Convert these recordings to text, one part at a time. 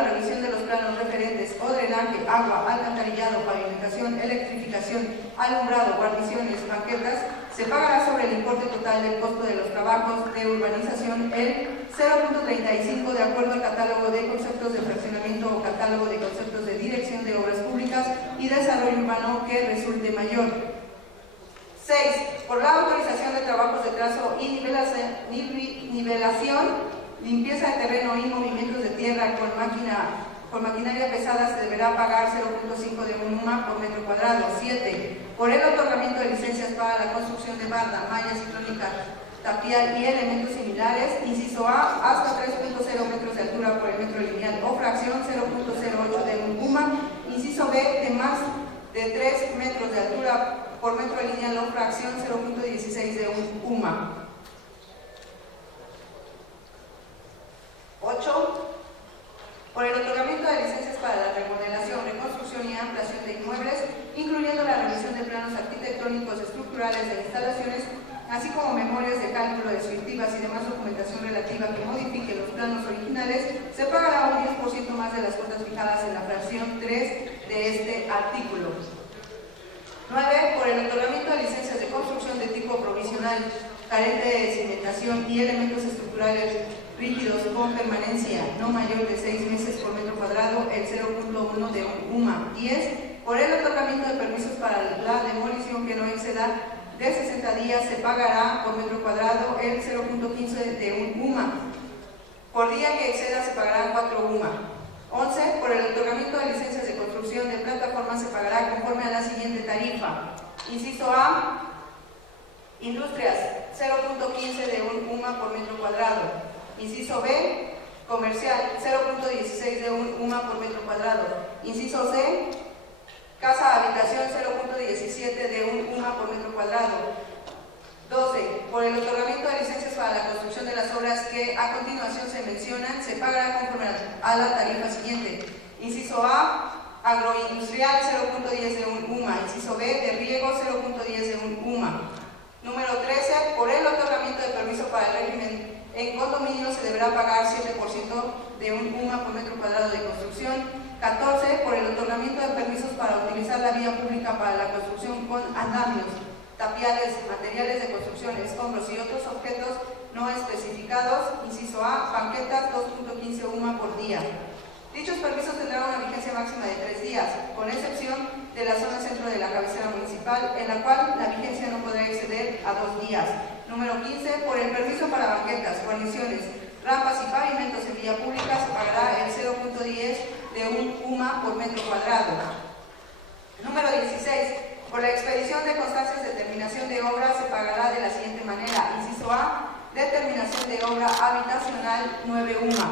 la revisión de los planos referentes o drenaje, agua, alcantarillado, pavimentación, electrificación, alumbrado, guarniciones, banquetas, se pagará sobre el importe total del costo de los trabajos de urbanización el 0.35 de acuerdo al catálogo de conceptos de fraccionamiento o catálogo de conceptos de dirección de obras públicas y desarrollo urbano que resulte mayor. 6. Por la autorización de trabajos de trazo y nivelación, limpieza de terreno y movimientos de tierra con maquinaria pesada se deberá pagar 0.5 de un UMA por metro cuadrado. 7. Por el otorgamiento de licencias para la construcción de barda, malla ciclónica, tapial y elementos similares, inciso A, hasta 3.0 metros de altura por el metro lineal o fracción 0.08 de un UMA, inciso B, de más de 3 metros de altura por metro lineal o fracción 0.16 de un UMA. 8. Por el otorgamiento de licencias para la remodelación, reconstrucción y ampliación de inmuebles, incluyendo la revisión de planos arquitectónicos estructurales de instalaciones, así como memorias de cálculo descriptivas y demás documentación relativa que modifique los planos originales, se pagará un 10% más de las cuotas fijadas en la fracción 3 de este artículo. 9. Por el otorgamiento de licencias de construcción de tipo provisional, carente de cimentación y elementos estructurales rígidos con permanencia no mayor de 6 meses por metro cuadrado, el 0.1 de un UMA. 10. Por el otorgamiento de permisos para la demolición que no exceda de 60 días, se pagará por metro cuadrado el 0.15 de un UMA. Por día que exceda, se pagarán 4 UMA. 11. Por el otorgamiento de licencias de construcción de plataformas, se pagará conforme a la siguiente tarifa. Inciso A, industrias, 0.15 de un UMA por metro cuadrado. Inciso B, comercial, 0.16 de un UMA por metro cuadrado. Inciso C, casa habitación, 0.17 de un UMA por metro cuadrado. 12. Por el otorgamiento de licencias para la construcción de las obras que a continuación se mencionan, se pagará conforme a la tarifa siguiente. Inciso A, agroindustrial, 0.10 de un UMA. Inciso B, de riego, 0.10 de un UMA. Número 13. Por el otorgamiento de permiso para el régimen en condominio, se deberá pagar 7% de un UMA por metro cuadrado de construcción. 14. Por el otorgamiento de permisos para utilizar la vía pública para la construcción con andamios, tapiales, materiales de construcción, escombros y otros objetos no especificados. Inciso A, banquetas, 2.15 UMA por día. Dichos permisos tendrán una vigencia máxima de 3 días, con excepción de la zona centro de la cabecera municipal, en la cual la vigencia no podrá exceder a 2 días. Número 15. Por el permiso para banquetas, guarniciones, rampas y pavimentos en vía pública, se pagará el 0.10 de un UMA por metro cuadrado. Número 16. Por la expedición de constancias de terminación de obra, se pagará de la siguiente manera. Inciso A, determinación de obra habitacional, 9 UMA.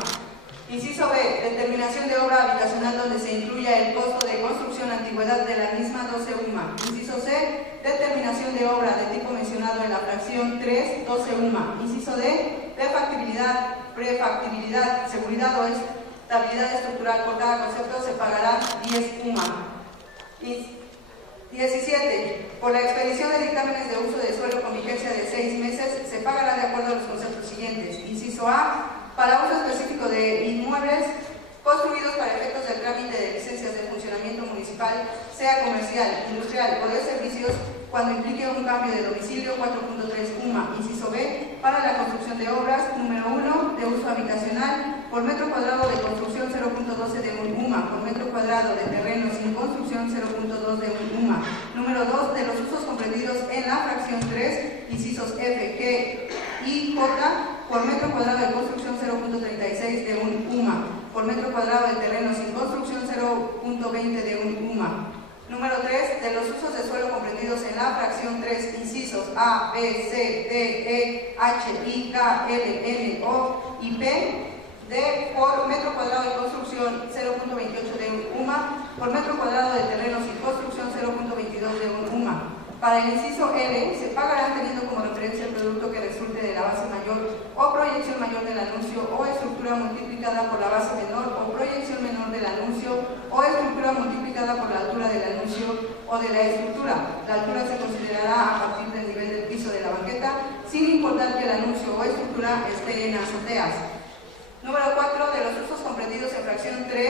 Inciso B, determinación de obra habitacional donde se incluya el costo de construcción, antigüedad de la misma, 12 UMA. Inciso C, determinación de obra de tipo mencionado en la fracción 3, 12 UMA. Inciso D, de factibilidad, prefactibilidad, seguridad o estabilidad estructural por cada concepto, se pagará 10 UMA. 17. Por la expedición de dictámenes de uso de suelo con vigencia de 6 meses, se pagará de acuerdo a los conceptos siguientes. Inciso A, para uso específico de inmuebles construidos para efectos del trámite de licencias de funcionamiento municipal, sea comercial, industrial o de servicios, cuando implique un cambio de domicilio, 4.3 UMA. Inciso B, para la construcción de obras, número 1, de uso habitacional, por metro cuadrado de construcción, 0.12 de un UMA, por metro cuadrado de terreno sin construcción, 0.2 de un UMA. Número 2, de los usos comprendidos en la fracción 3, incisos F, G y J, por metro cuadrado de construcción, 0.36 de un UMA, por metro cuadrado de terreno sin construcción, 0.20 de un UMA. Número 3, de los usos de suelo comprendidos en la fracción 3, incisos A, B, C, D, E, H, I, K, L, N, O y P, de por metro cuadrado de construcción, 0.28 de un UMA, por metro cuadrado de terreno sin construcción, 0.22 de un UMA. Para el inciso L, se pagarán teniendo como referencia el producto que resulte de la base mayor o proyección mayor del anuncio o estructura multiplicada por la base menor o proyección menor del anuncio o estructura multiplicada por la altura del anuncio o de la estructura. La altura se considerará a partir del nivel del piso de la banqueta, sin importar que el anuncio o estructura esté en azoteas. Número 4, de los usos comprendidos en fracción 3,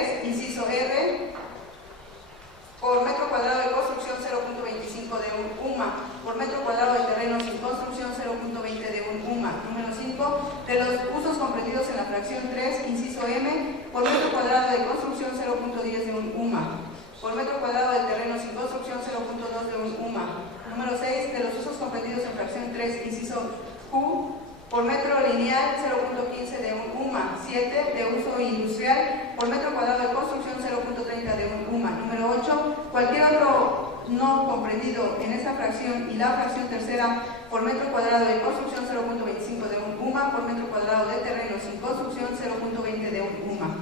M, por metro cuadrado de construcción 0.10 de un UMA, por metro cuadrado de terreno sin construcción 0.2 de un UMA. Número 6, de los usos comprendidos en fracción 3, inciso Q, por metro lineal 0.15 de un UMA. 7, de uso industrial, por metro cuadrado de construcción 0.30 de un UMA. Número 8, cualquier otro no comprendido en esta fracción y la fracción tercera, por metro cuadrado de construcción 0.25 de un UMA, por metro cuadrado de terreno sin construcción 0.20 de un UMA.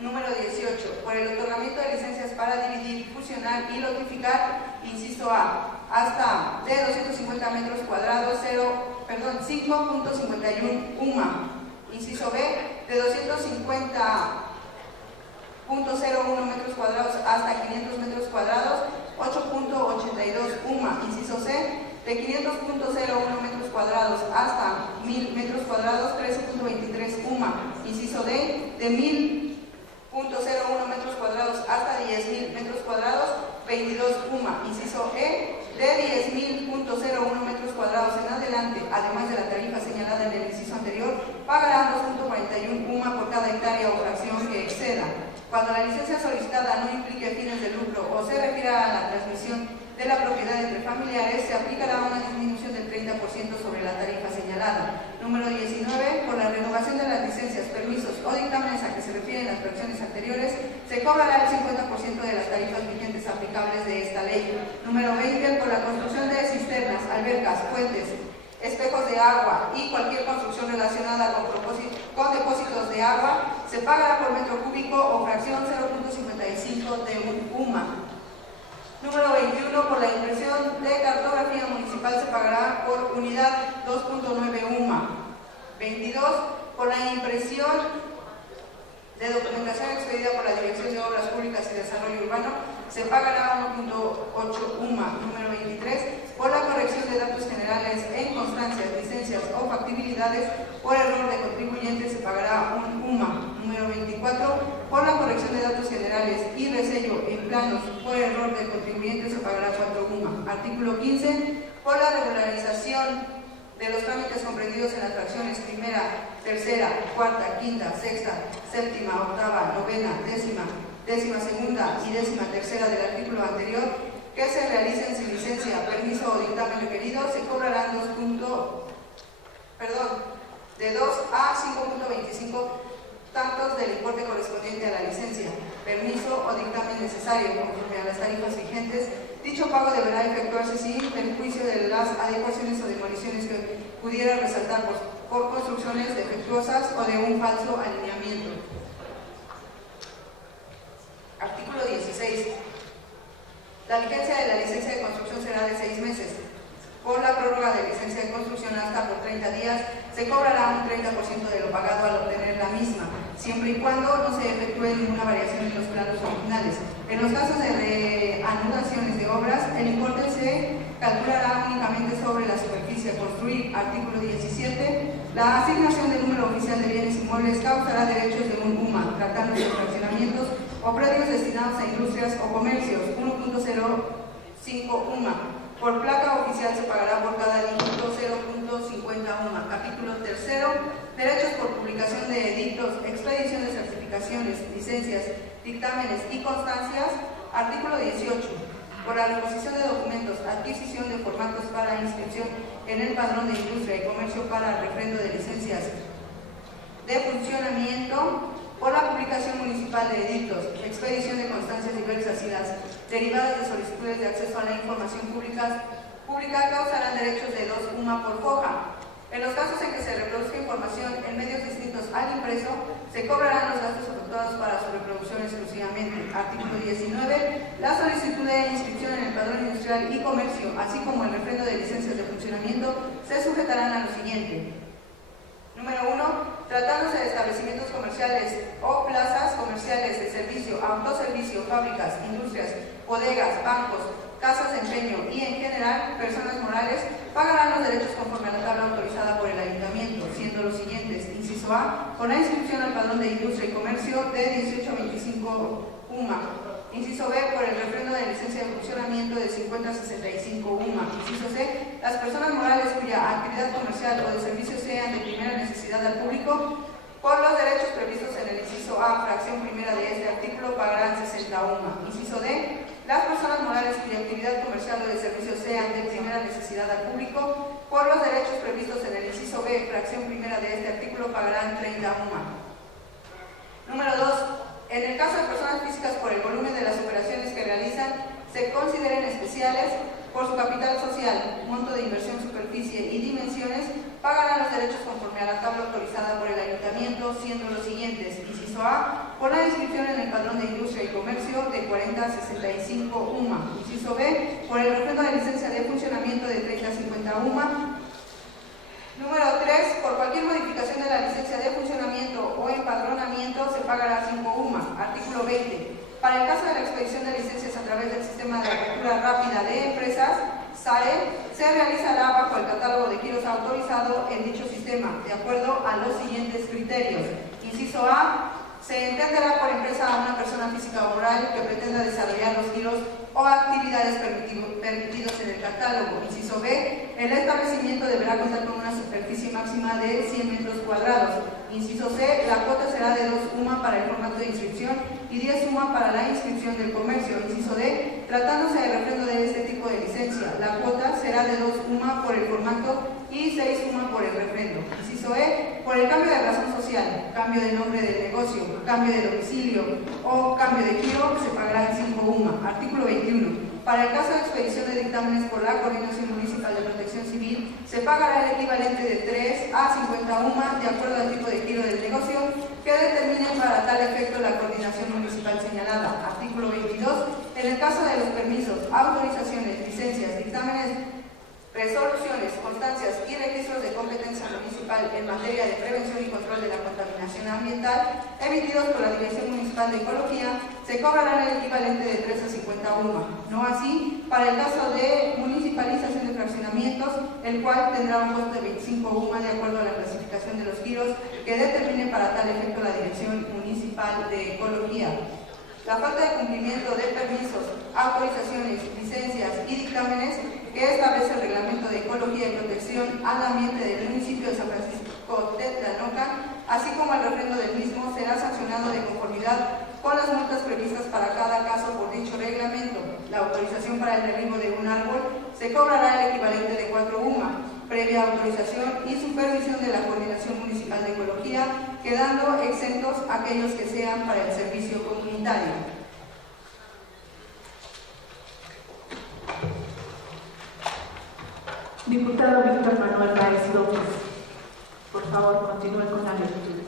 Número 18, por el otorgamiento de licencias para dividir, fusionar y lotificar, inciso A, hasta de 250 metros cuadrados 5.51 UMA. Inciso B, de 250.01 metros cuadrados hasta 500 metros cuadrados 8.82 UMA. Inciso C, de 500.01 metros cuadrados hasta 1000 metros cuadrados 13.23 UMA. Inciso D, de 1000.01 metros cuadrados hasta 10.000 metros cuadrados 22 UMA. Inciso E, de 10.000.01 metros cuadrados en adelante, además de la tarifa señalada en el inciso anterior, pagarán 2.41 UMA por cada hectárea o fracción que exceda. Cuando la licencia solicitada no implique fines de lucro o se refiera a la transmisión de la propiedad entre familiares, se aplicará una disminución del 30% sobre la tarifa señalada. Número 19. Por la renovación de las licencias, permisos o dictámenes a que se refieren las fracciones anteriores, se cobrará el 50% de las tarifas vigentes aplicables de esta ley. Número 20. Por la construcción de cisternas, albercas, fuentes, espejos de agua y cualquier construcción relacionada con depósitos de agua, se pagará por metro cúbico o fracción 0.55 de un UMA. Número 21. Por la impresión de cartografía municipal se pagará por unidad 2.9 UMA. 22. Por la impresión de documentación expedida por la Dirección de Obras Públicas y Desarrollo Urbano se pagará 1.8 UMA. Número 23. Por la corrección de datos generales en constancias, licencias o factibilidades por error de contribuyente se pagará 1 UMA. Número 24. Por la corrección de datos generales y resello en planos por error de contribuyente se pagará 4 UMA. Artículo 15. Por la regularización de los trámites comprendidos en las fracciones primera, tercera, cuarta, quinta, sexta, séptima, octava, novena, décima segunda y décima tercera del artículo anterior, que se realicen sin licencia, permiso o dictamen requerido, se cobrarán de 2 a 5.25 tantos del importe correspondiente a la licencia, permiso o dictamen necesario conforme a las tarifas vigentes. Dicho pago deberá efectuarse sin perjuicio de las adecuaciones o demoliciones que pudiera resaltar por construcciones defectuosas o de un falso alineamiento. Artículo 16. La vigencia de la licencia de construcción será de 6 meses. Por la prórroga de licencia de construcción hasta por 30 días, se cobrará un 30% de lo pagado al obtener la misma, siempre y cuando no se efectúe ninguna variación en los planos originales. En los casos de reanudaciones de obras, el importe se calculará únicamente sobre la superficie a construir. Artículo 17. La asignación del número oficial de bienes inmuebles causará derechos de un UMA, tratándose de fraccionamientos o predios destinados a industrias o comercios, 1.05 UMA. Por placa oficial se pagará por cada dígito 0.50 UMA. Capítulo 3. Derechos por publicación de edictos, expedición de certificaciones, licencias, dictámenes y constancias. Artículo 18. Por la reposición de documentos, adquisición de formatos para inscripción en el padrón de industria y comercio para refrendo de licencias de funcionamiento. Por la publicación municipal de edictos, expedición de constancias diversas y las derivadas de solicitudes de acceso a la información pública causarán derechos de 2 UMA por foja. En los casos en que se reproduzca información en medios distintos al impreso, se cobrarán los gastos efectuados para su reproducción exclusivamente. Artículo 19. La solicitud de inscripción en el padrón industrial y comercio, así como el refrendo de licencias de funcionamiento, se sujetarán a lo siguiente. Número 1. Tratándose de establecimientos comerciales o plazas comerciales de servicio, autoservicio, fábricas, industrias, bodegas, bancos, casas de empeño y en general personas morales, pagarán los derechos conforme a la tabla autorizada por el ayuntamiento, siendo los siguientes. Inciso A. Con la inscripción al padrón de industria y comercio de 18 a 25 UMA. Inciso B. Por el refrendo de licencia de funcionamiento de 50 a 65 UMA. Inciso C. Las personas morales cuya actividad comercial o de servicio sean de primera necesidad al público, por los derechos previstos en el inciso A, fracción primera de este artículo, pagarán 60 UMA. Inciso D, las personas morales cuya actividad comercial o de servicios sean de primera necesidad al público, por los derechos previstos en el inciso B, fracción primera de este artículo, pagarán 30 UMA. Número 2. En el caso de personas físicas, por el volumen de las operaciones que realizan, se consideren especiales, por su capital social, monto de inversión, superficie y dimensiones, pagarán los derechos conforme a la tabla autorizada por el ayuntamiento, siendo los siguientes. Inciso A, por la inscripción en el padrón de industria y comercio de 40 a 65 UMA. Inciso B, por el refrendo de licencia de funcionamiento de 30 a 50 UMA. Número 3, por cualquier modificación de la licencia de funcionamiento o empadronamiento se pagará 5 UMA. Artículo 20. Para el caso de la expedición de licencias a través del sistema de apertura rápida de empresas, SARE, se realizará bajo el catálogo de giros autorizado en dicho sistema, de acuerdo a los siguientes criterios. Inciso A, se entenderá por empresa a una persona física o moral que pretenda desarrollar los giros o actividades permitidos en el catálogo. Inciso B, el establecimiento deberá contar con una superficie máxima de 100 metros cuadrados. Inciso C, la cuota será de 2 UMA para el formato de inscripción y 10 UMA para la inscripción del comercio. Inciso D, tratándose de refrendo de este tipo de licencia, la cuota será de 2 UMA por el formato y 6 UMA por el refrendo. Inciso E, por el cambio de razón social, cambio de nombre del negocio, cambio de domicilio o cambio de giro, se pagarán 5 UMA. Artículo 21. Para el caso de expedición de dictámenes por la Coordinación Municipal de Protección Civil, se pagará el equivalente de 3 a 50 UMA de acuerdo al tipo de giro del negocio que determine para tal efecto la Coordinación Municipal señalada. Artículo 22. En el caso de los permisos, autorizaciones, licencias, dictámenes, resoluciones, constancias y registros de competencia municipal en materia de prevención y control de la contaminación ambiental emitidos por la Dirección Municipal de Ecología, se cobrarán el equivalente de 3 a 50 UMA. No así para el caso de municipalización de fraccionamientos, el cual tendrá un costo de 25 UMA de acuerdo a la clasificación de los giros que determine para tal efecto la Dirección Municipal de Ecología. La falta de cumplimiento de permisos, autorizaciones, licencias y dictámenes que establece el Reglamento de Ecología y Protección al Ambiente del municipio de San Francisco Tetlanoca, así como el refrendo del mismo, será sancionado de conformidad con las multas previstas para cada caso por dicho reglamento. La autorización para el derribo de un árbol se cobrará el equivalente de 4 UMA, previa autorización y supervisión de la Coordinación Municipal de Ecología, quedando exentos aquellos que sean para el servicio comunitario. Diputado Víctor Manuel Báez López, por favor, continúe con la lectura.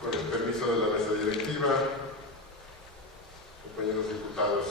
Con el permiso de la mesa directiva, compañeros diputados.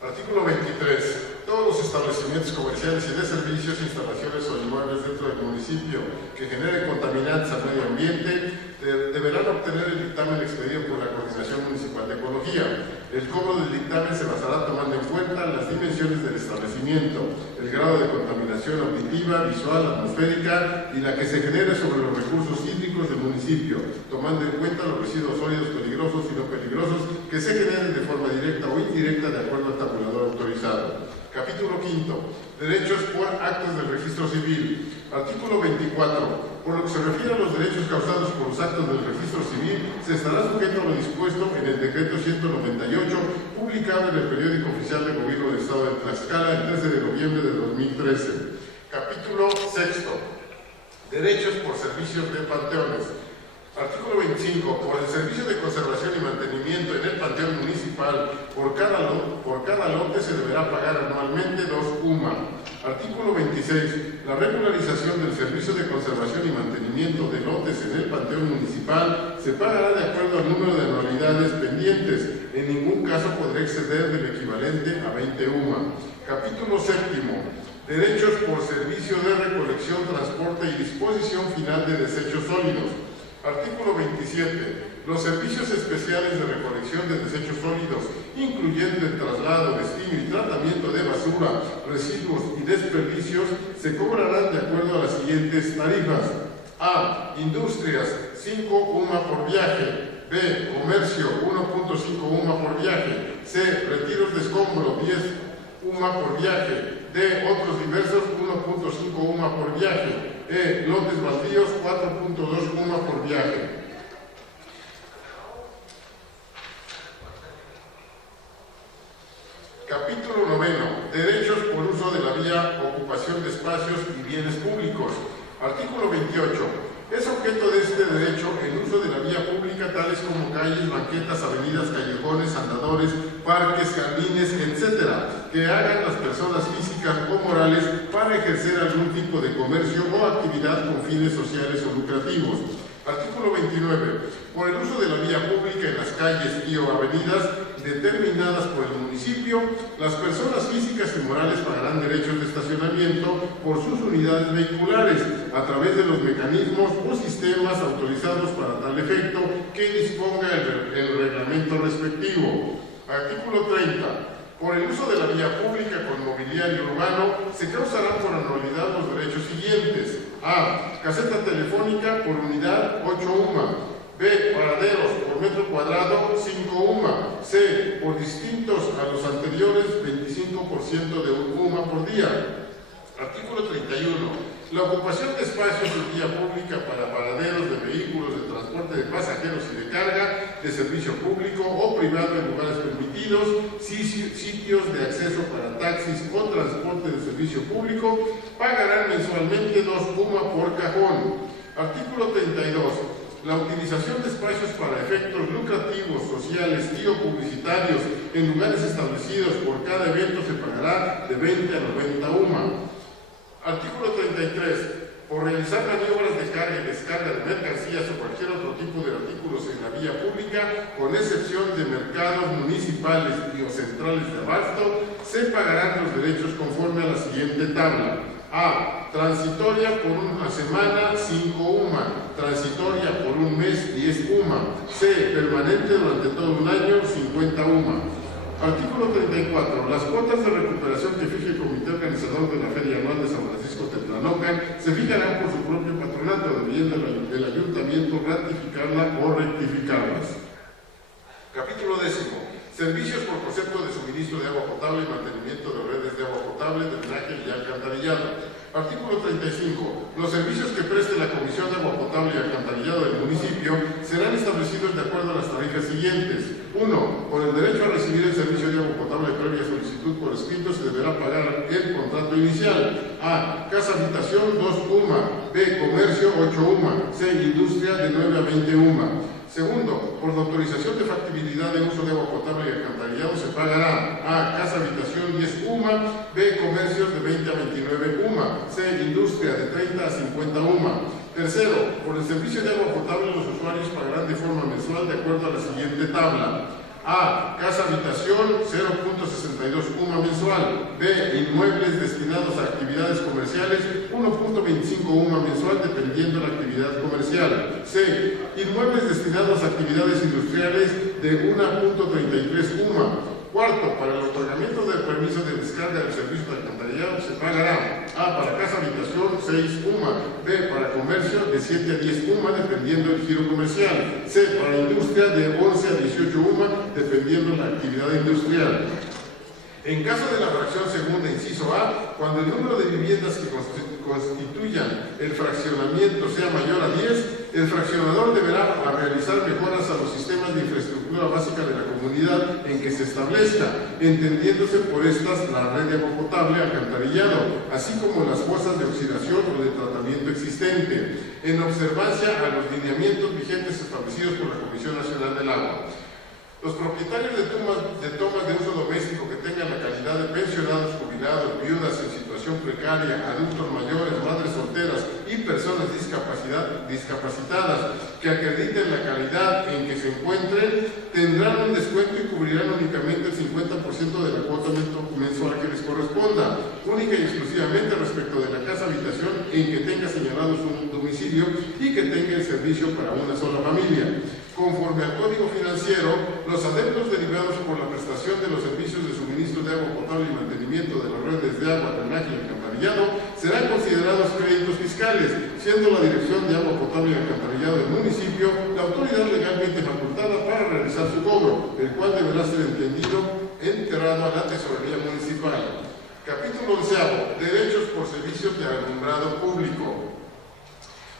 Artículo 23. Todos los establecimientos comerciales y de servicios, instalaciones o inmuebles dentro del municipio que generen contaminantes al medio ambiente deberán obtener el dictamen expedido por la Coordinación Municipal de Ecología. El cobro del dictamen se basará tomando en cuenta las dimensiones del establecimiento, el grado de contaminación auditiva, visual, atmosférica y la que se genere sobre los recursos hídricos del municipio, tomando en cuenta los residuos sólidos peligrosos y no peligrosos que se generen de forma directa o indirecta de acuerdo al tabulador autorizado. Capítulo 5. Derechos por actos del registro civil. Artículo 24. Por lo que se refiere a los derechos causados por los actos del registro civil, se estará sujeto a lo dispuesto en el decreto 198, publicado en el periódico oficial de gobierno del estado de Tlaxcala el 13 de noviembre de 2013. Capítulo 6. Derechos por servicios de panteones. Artículo 25. Por el servicio de conservación y mantenimiento en el panteón municipal, por cada lote se deberá pagar anualmente 2 UMA. Artículo 26. La regularización del servicio de conservación y mantenimiento de lotes en el panteón municipal se pagará de acuerdo al número de anualidades pendientes. En ningún caso podrá exceder del equivalente a 20 UMA. Capítulo 7. Derechos por servicio de recolección, transporte y disposición final de desechos sólidos. Artículo 27. Los servicios especiales de recolección de desechos sólidos, incluyendo el traslado, destino y tratamiento de basura, residuos y desperdicios, se cobrarán de acuerdo a las siguientes tarifas. A. Industrias, 5 UMA por viaje. B. Comercio, 1.5 UMA por viaje. C. Retiros de escombro, 10 UMA por viaje. D. Otros diversos, 1.5 UMA por viaje. E. Lotes baldíos, 4.2 UMA por viaje. Capítulo 9. Derechos por uso de la vía, ocupación de espacios y bienes públicos. Artículo 28. Es objeto de este derecho el uso de la vía pública, tales como calles, banquetas, avenidas, callejones, andadores, parques, jardines, etc., que hagan las personas físicas o morales para ejercer algún tipo de comercio o actividad con fines sociales o lucrativos. Artículo 29. Por el uso de la vía pública en las calles y o avenidas determinadas por el municipio, las personas físicas y morales pagarán derechos de estacionamiento por sus unidades vehiculares a través de los mecanismos o sistemas autorizados para tal efecto que disponga el reglamento respectivo. Artículo 30. Por el uso de la vía pública con mobiliario urbano, se causarán por anualidad los derechos siguientes. A. Caseta telefónica por unidad, 8 UMA. B. Paraderos por metro cuadrado, 5 UMA. C. Por distintos a los anteriores, 25% de UMA por día. Artículo 31. La ocupación de espacios de vía pública para paraderos de vehículos de transporte de pasajeros y de carga, de servicio público o privado en lugares permitidos, sitios de acceso para taxis o transporte de servicio público, pagarán mensualmente 2 UMA por cajón. Artículo 32. La utilización de espacios para efectos lucrativos, sociales y o publicitarios en lugares establecidos por cada evento se pagará de 20 a 90 UMA. Artículo 33. Por realizar maniobras de carga y descarga de mercancías o cualquier otro tipo de artículos en la vía pública, con excepción de mercados municipales y o centrales de abasto, se pagarán los derechos conforme a la siguiente tabla. A. Transitoria por una semana, 5 UMA. Transitoria por un mes, 10 UMA. C. Permanente durante todo un año, 50 UMA. Artículo 34. Las cuotas de recuperación que fije el Comité Organizador de la Feria Anual de San Francisco Tetlanocan se fijarán por su propio patronato, debiendo el Ayuntamiento ratificarla o rectificarlas. Capítulo 10. Servicios por concepto de suministro de agua potable y mantenimiento de redes de agua potable, drenaje y alcantarillado. Artículo 35. Los servicios que preste la Comisión de Agua Potable y Alcantarillado del municipio serán establecidos de acuerdo a las tarifas siguientes. 1. Por el derecho a recibir el servicio de agua potable previa solicitud por escrito se deberá pagar el contrato inicial. A. Casa habitación, 2 UMA. B. Comercio, 8 UMA. C. Industria, de 9 a 20 UMA. Segundo, por la autorización de factibilidad de uso de agua potable y alcantarillado se pagará A. Casa habitación, 10 UMA. B. Comercios, de 20 a 29 UMA. C. Industria, de 30 a 50 UMA. Tercero, por el servicio de agua potable los usuarios pagarán de forma mensual de acuerdo a la siguiente tabla. A. Casa habitación, 0.62 UMA mensual. B. Inmuebles destinados a actividades comerciales, 1.25 UMA mensual dependiendo de la actividad comercial. C. Inmuebles destinados a actividades industriales de 1.33 UMA. Cuarto, para el otorgamiento del permiso de descarga del servicio de alcantarillado se pagará A. Para casa habitación, 6 UMA. B. Para comercio, de 7 a 10 UMA, dependiendo del giro comercial. C. Para industria, de 11 a 18 UMA, dependiendo la actividad industrial. En caso de la fracción segunda, inciso A, cuando el número de viviendas que constituyan el fraccionamiento sea mayor a 10, el fraccionador deberá realizar mejoras a los sistemas de infraestructura básica de la comunidad en que se establezca, entendiéndose por estas la red de agua potable, alcantarillado, así como las fosas de oxidación o de tratamiento existente, en observancia a los lineamientos vigentes establecidos por la Comisión Nacional del Agua. Los propietarios de tomas de uso doméstico que tengan la calidad de pensionados, jubilados, viudas en situación precaria, adultos mayores, madres solteras y personas discapacitadas que acrediten la calidad en que se encuentren, tendrán un descuento y cubrirán únicamente el 50% de la cuota mensual que les corresponda, única y exclusivamente respecto de la casa habitación en que tenga señalado su domicilio y que tenga el servicio para una sola familia. Conforme al Código Financiero, los adeudos derivados por la prestación de los servicios de suministro de agua potable y mantenimiento de las redes de agua, drenaje y alcantarillado serán considerados créditos fiscales, siendo la Dirección de Agua Potable y Alcantarillado del municipio la autoridad legalmente facultada para realizar su cobro, el cual deberá ser entendido integrado a la Tesorería Municipal. Capítulo 11. Derechos por servicios de alumbrado público.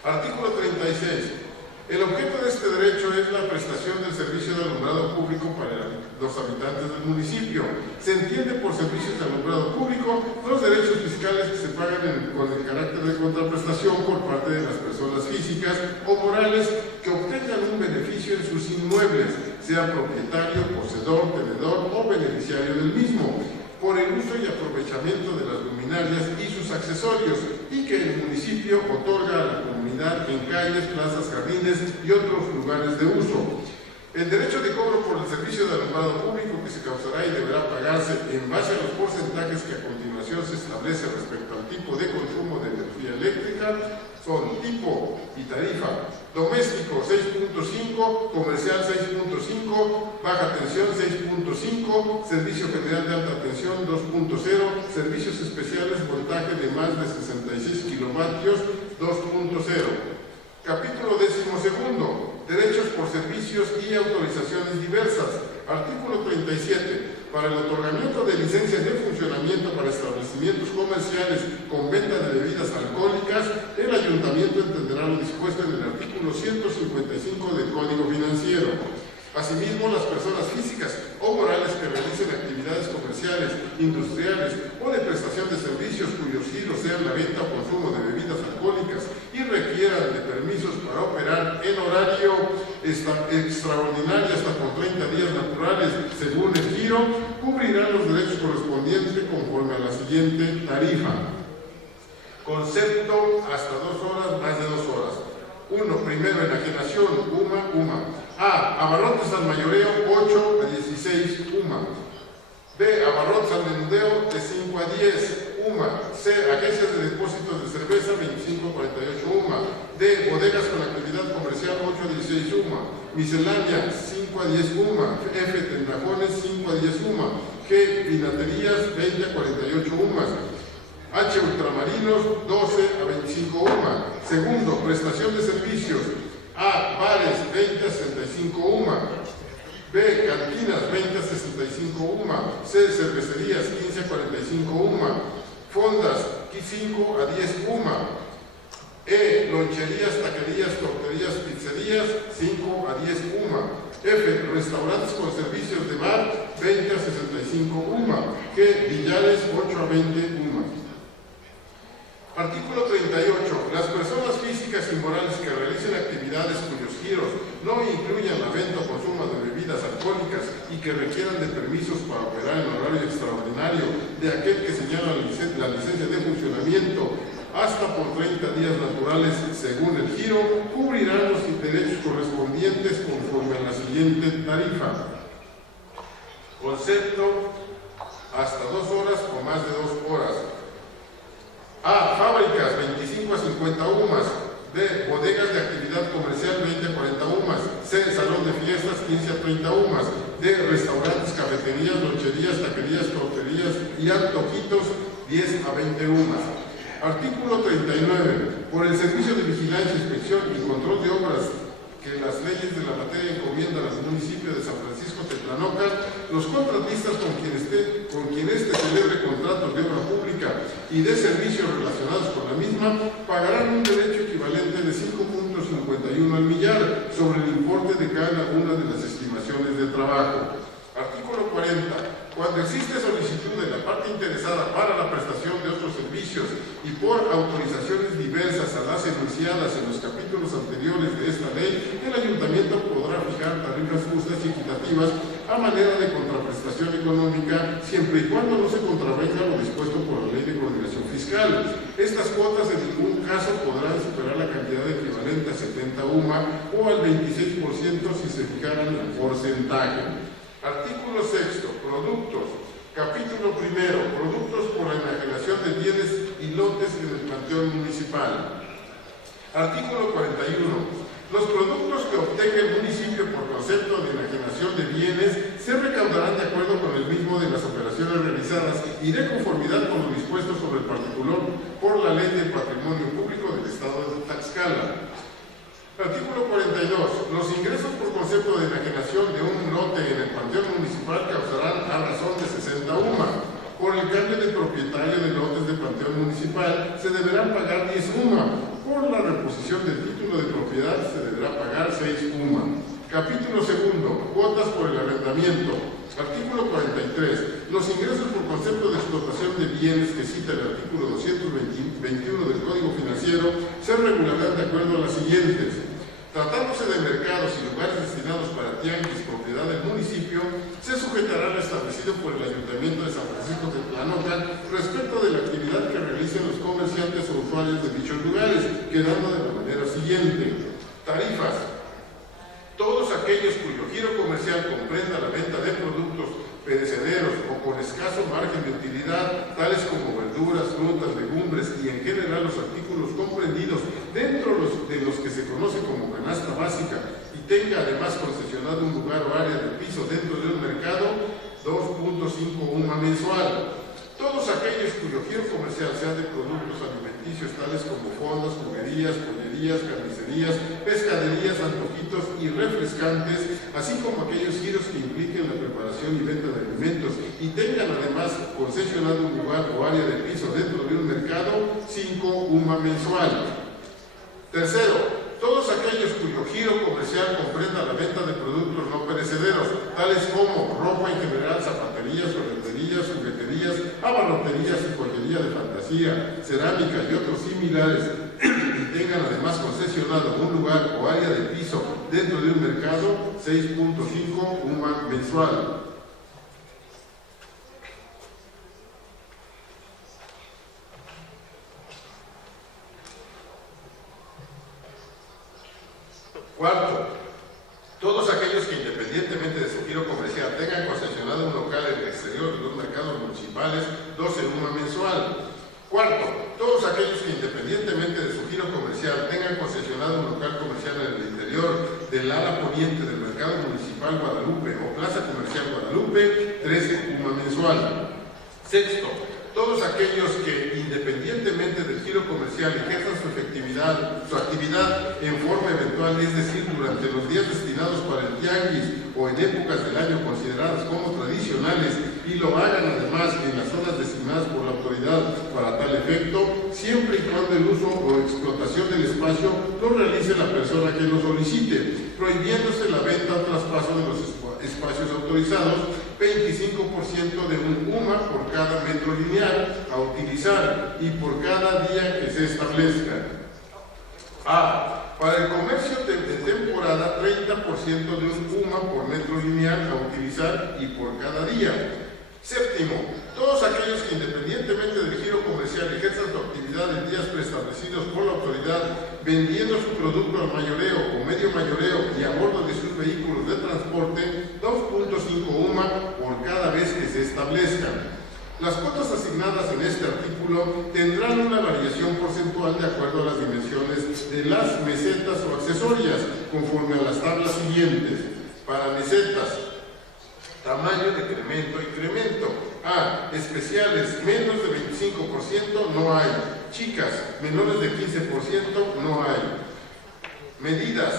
Artículo 36. El objeto de este derecho es la prestación del servicio de alumbrado público para los habitantes del municipio. Se entiende por servicios de alumbrado público los derechos fiscales que se pagan con el carácter de contraprestación por parte de las personas físicas o morales que obtengan un beneficio en sus inmuebles, sea propietario, poseedor, tenedor o beneficiario del mismo, por el uso y aprovechamiento de las luminarias y sus accesorios, y que el municipio otorga a la comunidad en calles, plazas, jardines y otros lugares de uso. El derecho de cobro por el servicio de alumbrado público que se causará y deberá pagarse en base a los porcentajes que a continuación se establece respecto al tipo de consumo de energía eléctrica son tipo y tarifa: doméstico 6.5, comercial 6.5, baja tensión 6.5, servicio general de alta tensión 2.0, servicios especiales voltaje de más de 66 kilovatios 2.0. Capítulo 12. Derechos por servicios y autorizaciones diversas. Artículo 37. Para el otorgamiento de licencias de funcionamiento para establecimientos comerciales con venta de bebidas alcohólicas, el Ayuntamiento entenderá lo dispuesto en el artículo 155 del Código Financiero. Asimismo, las personas físicas o morales que realicen actividades comerciales, industriales o de prestación de servicios cuyos giros sean la venta o consumo de bebidas alcohólicas y requieran de permisos para operar en horario extraordinario hasta por 30 días naturales según el giro, cubrirán los derechos correspondientes conforme a la siguiente tarifa. Concepto: hasta 2 horas, más de 2 horas. 1. Primero, enajenación, UMA. A. Abarrotes al mayoreo, 8 a 16 UMA. B. Abarrotes al menudeo, de 5 a 10 UMA. C. Agencias de depósitos de cerveza, 25 a 48 UMA. D. Bodegas con actividad comercial, 8 a 16 UMA. Miscelánea, 5 a 10 UMA. F. Tendajones, 5 a 10 UMA. G. Vinaterías, 20 a 48 UMA. H. Ultramarinos, 12 a 25 UMA. Segundo, prestación de servicios. A. Bares, 20 a 65 UMA. B. Cantinas, 20 a 65 UMA. C. Cervecerías, 15 a 45 UMA. Fondas, 5 a 10 UMA. E. Loncherías, taquerías, torterías, pizzerías, 5 a 10 UMA. F. Restaurantes con servicios de bar, 20 a 65 UMA. G. Billares, 8 a 20 UMA. Artículo 38. Las personas físicas y morales que realicen actividades cuyos giros no incluyan la venta o consumo de bebidas alcohólicas y que requieran de permisos para operar en horario extraordinario de aquel que señala la licencia de funcionamiento hasta por 30 días naturales según el giro, cubrirán los derechos correspondientes conforme a la siguiente tarifa. Concepto: hasta 2 horas o más de 2 horas. A. Fábricas, 25 a 50 UMAS. B. Bodegas de actividad comercial, 20 a 40 UMAS. C. Salón de fiestas, 15 a 30 UMAS. D. Restaurantes, cafeterías, loncherías, taquerías, torterías y antojitos, 10 a 20 UMAS. Artículo 39. Por el servicio de vigilancia, inspección y control de obras que las leyes de la materia encomiendan al municipio de San Francisco Tetlanoca, los contratistas con quien éste celebre contratos de obra pública y de servicios relacionados con la misma, pagarán un derecho equivalente de 5.51 al millar sobre el importe de cada una de las estimaciones de trabajo. Artículo 40. Cuando existe solicitud de la parte interesada para la prestación de otros servicios y por autorizaciones diversas a las enunciadas en los capítulos anteriores de esta ley, el Ayuntamiento podrá fijar tarifas justas y equitativas a manera de contraprestación económica, siempre y cuando no se contravenga lo dispuesto por la Ley de Coordinación Fiscal. Estas cuotas en ningún caso podrán superar la cantidad equivalente a 70 UMA o al 26% si se fijaran el porcentaje. Artículo 6. Productos. Capítulo 1. Productos por la enajenación de bienes y lotes en el panteón municipal. Artículo 41. Los productos que obtenga el municipio por concepto de enajenación de bienes se recaudarán de acuerdo con el mismo de las operaciones realizadas y de conformidad con lo dispuesto sobre el particular por la Ley del Patrimonio Público del Estado de Tlaxcala. Artículo 42. Los ingresos por concepto de enajenación de un lote en el panteón municipal causarán a razón de 60 deberán pagar 10 UMA. Por la reposición del título de propiedad se deberá pagar 6 UMA. Capítulo segundo. Cuotas por el arrendamiento. Artículo 43. Los ingresos por concepto de explotación de bienes que cita el artículo 221 del Código Financiero se regularán de acuerdo a las siguientes. Tratándose de mercados y lugares destinados para tianguis, propiedad del municipio, se sujetará lo establecido por el Ayuntamiento de San Francisco de Tlanocan respecto de la actividad que realicen los comerciantes o usuarios de dichos lugares, quedando de la manera siguiente. Tarifas. Todos aquellos cuyo giro comercial comprenda la venta de productos perecederos o con escaso margen de utilidad, tales como verduras, frutas, legumbres y en general los artículos comprendidos dentro de los que se conoce como canasta básica y tenga además concesionado un lugar o área de piso dentro de un mercado, 2.5 UMA mensual. Todos aquellos cuyo giro comercial sea de productos alimenticios tales como fondas, juguerías, pollerías, carnicerías, pescaderías, antojitos y refrescantes, así como aquellos giros que impliquen la preparación y venta de alimentos y tengan además concesionado un lugar o área de piso dentro de un mercado, 5 UMA mensual. Tercero, todos aquellos cuyo giro comercial comprenda la venta de productos no perecederos, tales como ropa en general, zapaterías, ferreterías, jugueterías, abarroterías y joyería de fantasía, cerámica y otros similares, y tengan además concesionado un lugar o área de piso dentro de un mercado, 6.5 UMA mensual. Cuarto, todos aquellos que independientemente de su giro comercial tengan concesionado un local en el exterior de los mercados municipales, 12 UMA mensual. Cuarto, todos aquellos que independientemente de su giro comercial tengan concesionado un local comercial en el interior del ala poniente del mercado municipal Guadalupe o plaza comercial Guadalupe, 13 UMA mensual. Sexto, todos aquellos que, independientemente del giro comercial, ejerzan su actividad en forma eventual, es decir, durante los días destinados para el tianguis o en épocas del año consideradas como tradicionales y lo hagan además en las zonas designadas por la autoridad para tal efecto, siempre y cuando el uso o explotación del espacio lo realice la persona que lo solicite, prohibiéndose la venta o traspaso de los espacios autorizados, 25% de un UMA por cada metro lineal a utilizar y por cada día que se establezca. A. Para el comercio de temporada, 30% de un UMA por metro lineal a utilizar y por cada día. Séptimo, todos aquellos que independientemente del giro comercial ejerzan su actividad en días preestablecidos por la autoridad, vendiendo su producto al mayoreo o medio mayoreo y a bordo de sus vehículos de transporte, 2.5 UMA por cada vez que se establezcan. Las cuotas asignadas en este artículo tendrán una variación porcentual de acuerdo a las dimensiones de las mesetas o accesorias, conforme a las tablas siguientes. Para mesetas, tamaño, decremento, incremento. A. Especiales, menos de 25% no hay. Chicas, menores de 15% no hay. Medidas.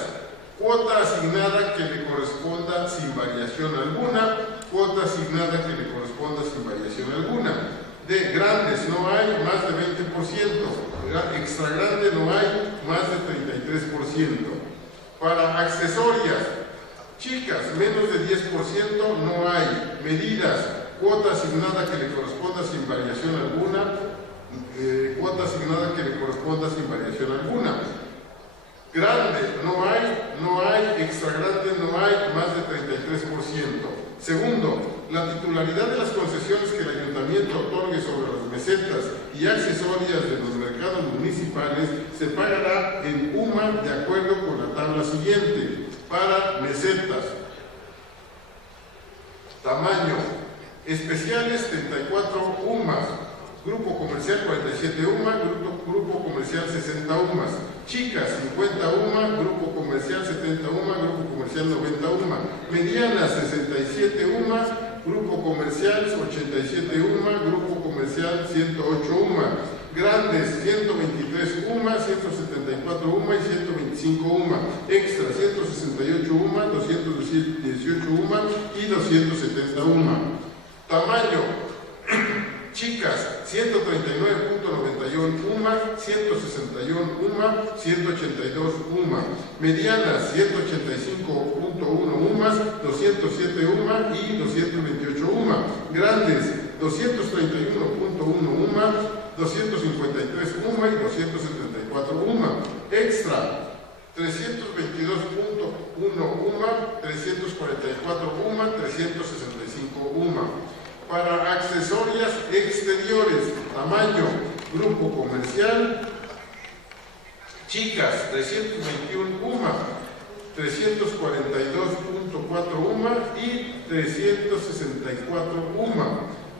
Cuota asignada que le corresponda sin variación alguna. Cuota asignada que le corresponda sin variación alguna. De grandes no hay, más de 20%. Extra grande no hay, más de 33%. Para accesorias. Chicas, menos de 10% no hay. Medidas, cuota asignada que le corresponda sin variación alguna. Cuota asignada que le corresponda sin variación alguna. Grande, no hay. Extra grande no hay, más de 33%. Segundo, la titularidad de las concesiones que el ayuntamiento otorgue sobre las mesetas y accesorias de los mercados municipales se pagará en UMA de acuerdo con la tabla siguiente. Para mesetas, tamaño, especiales 34 UMAs, grupo comercial 47 UMA, grupo comercial 60 UMAs, chicas 50 UMA, grupo comercial 70 UMA, grupo comercial 90 UMA, medianas 67 UMAs, grupo comercial 87 UMA, grupo comercial 108 UMA, grandes 123 UMA, 174 UMA y 125 UMA, extra 168 UMA, 218 UMA y 270 UMA. Tamaño, chicas 139.98 UMA, 161 UMA, 182 UMA. Medianas, 185.1 UMAs, 207 UMA y 228 UMA. Grandes, 231.1 UMA, 253 UMA y 274 UMA. Extra, 322.1 UMA, 344 UMA, 365 UMA. Para accesorias exteriores, tamaño, grupo comercial, chicas, 321 UMA, 342.4 UMA y 364 UMA.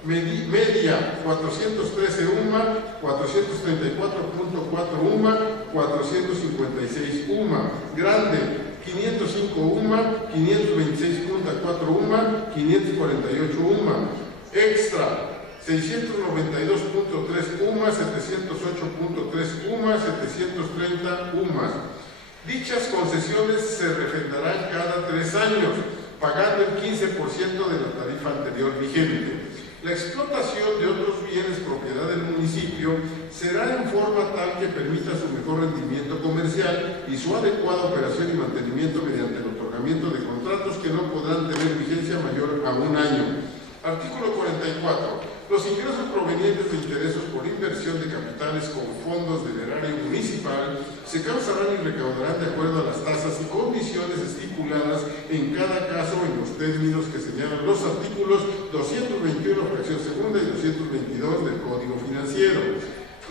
Media, 413 UMA, 434.4 UMA, 456 UMA. Grande, 505 UMA, 526.4 UMA, 548 UMA. Extra, 692.3 UMA, 708.3 UMA, 730 UMA. Dichas concesiones se refrendarán cada 3 años, pagando el 15% de la tarifa anterior vigente. La explotación de otros bienes propiedad del municipio será en forma tal que permita su mejor rendimiento comercial y su adecuada operación y mantenimiento mediante el otorgamiento de contratos que no podrán tener vigencia mayor a 1 año. Artículo 44. Los ingresos provenientes de intereses por inversión de capitales con fondos del erario municipal se causarán y recaudarán de acuerdo a las tasas y condiciones estipuladas en cada caso en los términos que señalan los artículos 221, fracción segunda y 222 del Código Financiero.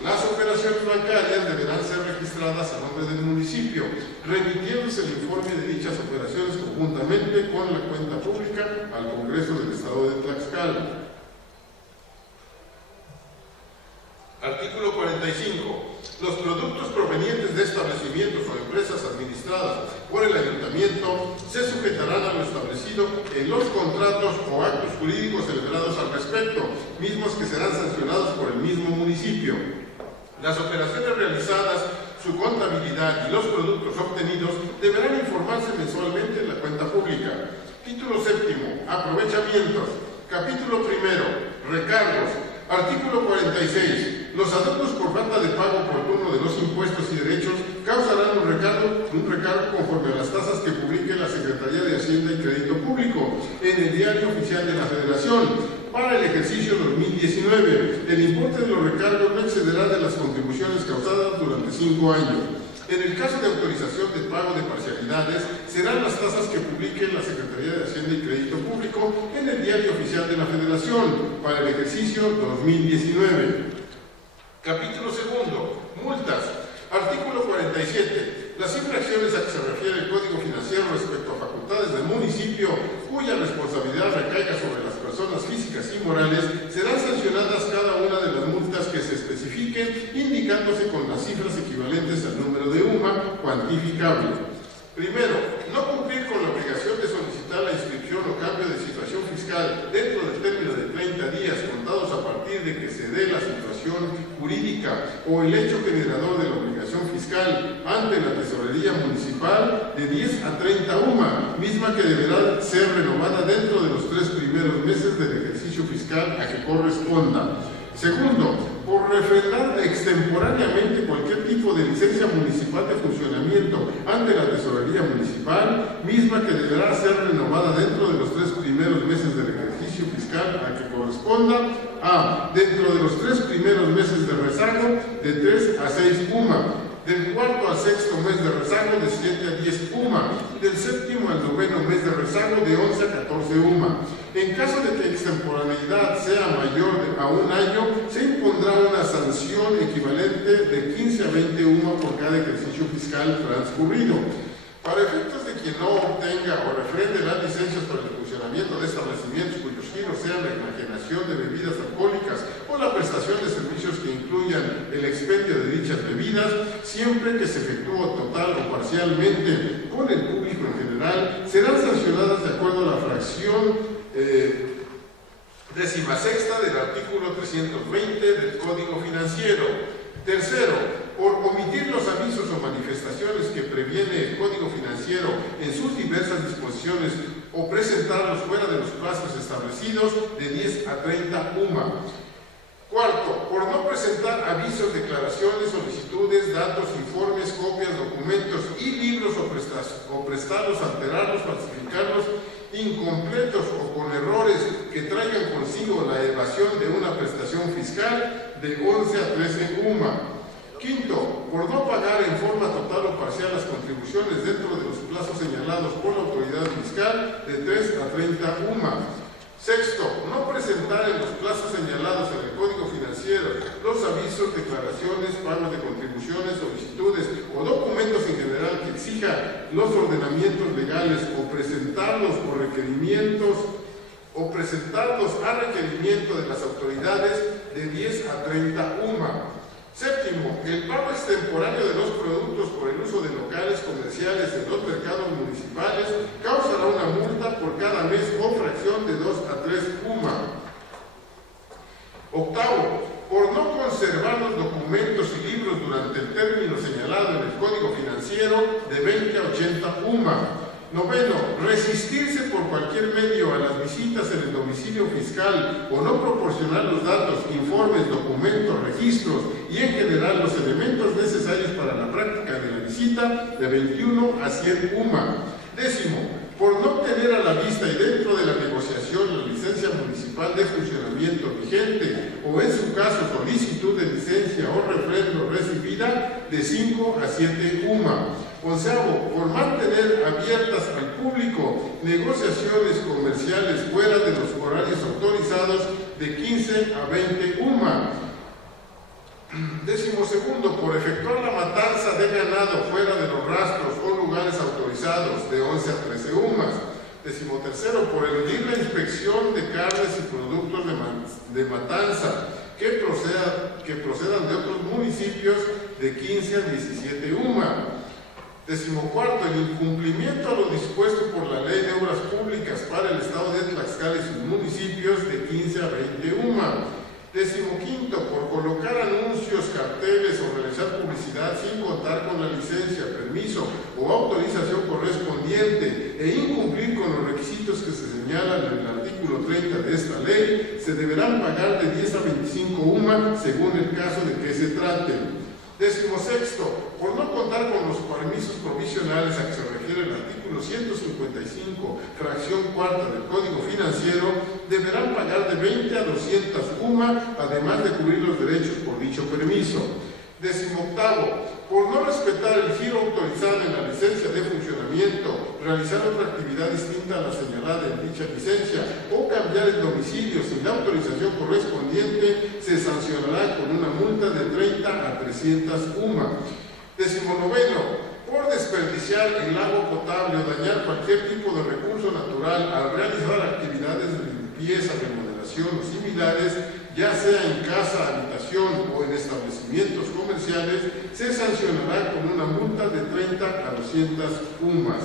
Las operaciones bancarias deberán ser registradas a nombre del municipio, remitiéndose el informe de dichas operaciones conjuntamente con la cuenta pública al Congreso del Estado de Tlaxcala. Artículo 45. Los productos provenientes de establecimientos o empresas administradas por el ayuntamiento se sujetarán a lo establecido en los contratos o actos jurídicos celebrados al respecto, mismos que serán sancionados por el mismo municipio. Las operaciones realizadas, su contabilidad y los productos obtenidos deberán informarse mensualmente en la cuenta pública. Título séptimo. Aprovechamientos. Capítulo primero. Recargos. Artículo 46. Los adeudos por falta de pago oportuno de los impuestos y derechos causarán un recargo conforme a las tasas que publique la Secretaría de Hacienda y Crédito Público en el Diario Oficial de la Federación. Para el ejercicio 2019, el importe de los recargos no excederá de las contribuciones causadas durante 5 años. En el caso de autorización de pago de parcialidades, serán las tasas que publique la Secretaría de Hacienda y Crédito Público en el Diario Oficial de la Federación para el ejercicio 2019. Capítulo segundo. Multas. Artículo 47. Las infracciones a que se refiere el Código Financiero respecto a facultades del municipio cuya responsabilidad recaiga sobre las personas físicas y morales serán sancionadas cada una de las multas que se especifiquen, indicándose con las cifras equivalentes al número de UMA cuantificable. Primero, no cumplir con la obligación de solicitar la inscripción o cambio de situación fiscal dentro del término de 30 días contados a partir de que se dé la situación jurídica o el hecho generador de la obligación fiscal ante la Tesorería Municipal de 10 a 30 UMA, misma que deberá ser renovada dentro de los 3 primeros meses del ejercicio fiscal a que corresponda. Segundo, por refrendar extemporáneamente cualquier tipo de licencia municipal de funcionamiento ante la Tesorería Municipal, misma que deberá ser renovada dentro de los 3 primeros meses del ejercicio fiscal a que corresponda. Dentro de los 3 primeros meses de rezago, de 3 a 6 UMA. Del cuarto al sexto mes de rezago, de 7 a 10 UMA. Del séptimo al noveno mes de rezago, de 11 a 14 UMA. En caso de que extemporaneidad sea mayor a 1 año, se impondrá una sanción equivalente de 15 a 20 UMA por cada ejercicio fiscal transcurrido. Para efectos de quien no obtenga o refrende las licencias para el funcionamiento de establecimientos cuyos giros sean la enajenación de bebidas alcohólicas o la prestación de servicios que incluyan el expendio de dichas bebidas, siempre que se efectúe total o parcialmente con el público en general, serán sancionadas de acuerdo a la fracción 16ª del artículo 320 del Código Financiero. Tercero, por omitir los avisos o manifestaciones que previene el Código Financiero en sus diversas disposiciones o presentarlos fuera de los plazos establecidos, de 10 a 30 UMA. Cuarto, por no presentar avisos, declaraciones, solicitudes, datos, informes, copias, documentos y libros o prestarlos, alterarlos, falsificarlos, incompletos o con errores que traigan consigo la evasión de una prestación fiscal de 11 a 13 UMA. Quinto, por no pagar en forma total o parcial las contribuciones dentro de los plazos señalados por la autoridad fiscal de 3 a 30 UMA. Sexto, no presentar en los plazos señalados en el Código Financiero los avisos, declaraciones, pagos de contribuciones, solicitudes o documentos en general que exijan los ordenamientos legales o presentarlos a requerimiento de las autoridades de 10 a 30 UMA. Séptimo, el pago extemporáneo de los productos por el uso de locales comerciales en los mercados municipales causará una multa por cada mes o fracción de 2 a 3 UMA. Octavo, por no conservar los documentos y libros durante el término señalado en el Código Financiero de 20 a 80 UMA. Noveno, resistirse por cualquier medio a las visitas en el domicilio fiscal o no proporcionar los datos, informes, documentos, registros y en general los elementos necesarios para la práctica de la visita de 21 a 100 UMA. Décimo, por no tener a la vista y dentro de la negociación la licencia municipal de funcionamiento vigente o en su caso solicitud de licencia o refrendo recibida de 5 a 7 UMA. Onceavo, por mantener abiertas al público negociaciones comerciales fuera de los horarios autorizados de 15 a 20 UMA. Décimo segundo, por efectuar la matanza de ganado fuera de los rastros o lugares autorizados de 11 a 13 UMAs. Décimo tercero, por eludir la inspección de carnes y productos de matanza que procedan de otros municipios de 15 a 17 UMA. Decimocuarto, el incumplimiento a lo dispuesto por la Ley de Obras Públicas para el Estado de Tlaxcala y sus municipios de 15 a 20 UMA. Decimoquinto, por colocar anuncios, carteles o realizar publicidad sin contar con la licencia, permiso o autorización correspondiente e incumplir con los requisitos que se señalan en el artículo 30 de esta ley, se deberán pagar de 10 a 25 UMA según el caso de que se trate. Décimo sexto, por no contar con los permisos provisionales a que se refiere el artículo 155, fracción cuarta del Código Financiero, deberán pagar de 20 a 200 UMA, además de cubrir los derechos por dicho permiso. Décimo octavo, por no respetar el giro autorizado en la licencia de funcionamiento, realizar otra actividad distinta a la señalada en dicha licencia o cambiar el domicilio sin la autorización correspondiente, se sancionará con una multa de 30 a 300 UMA. Décimo noveno, por desperdiciar el agua potable o dañar cualquier tipo de recurso natural al realizar actividades de limpieza, remodelación o similares, ya sea en casa, habitación o en establecimientos comerciales, se sancionará con una multa de 30 a 200 UMAs.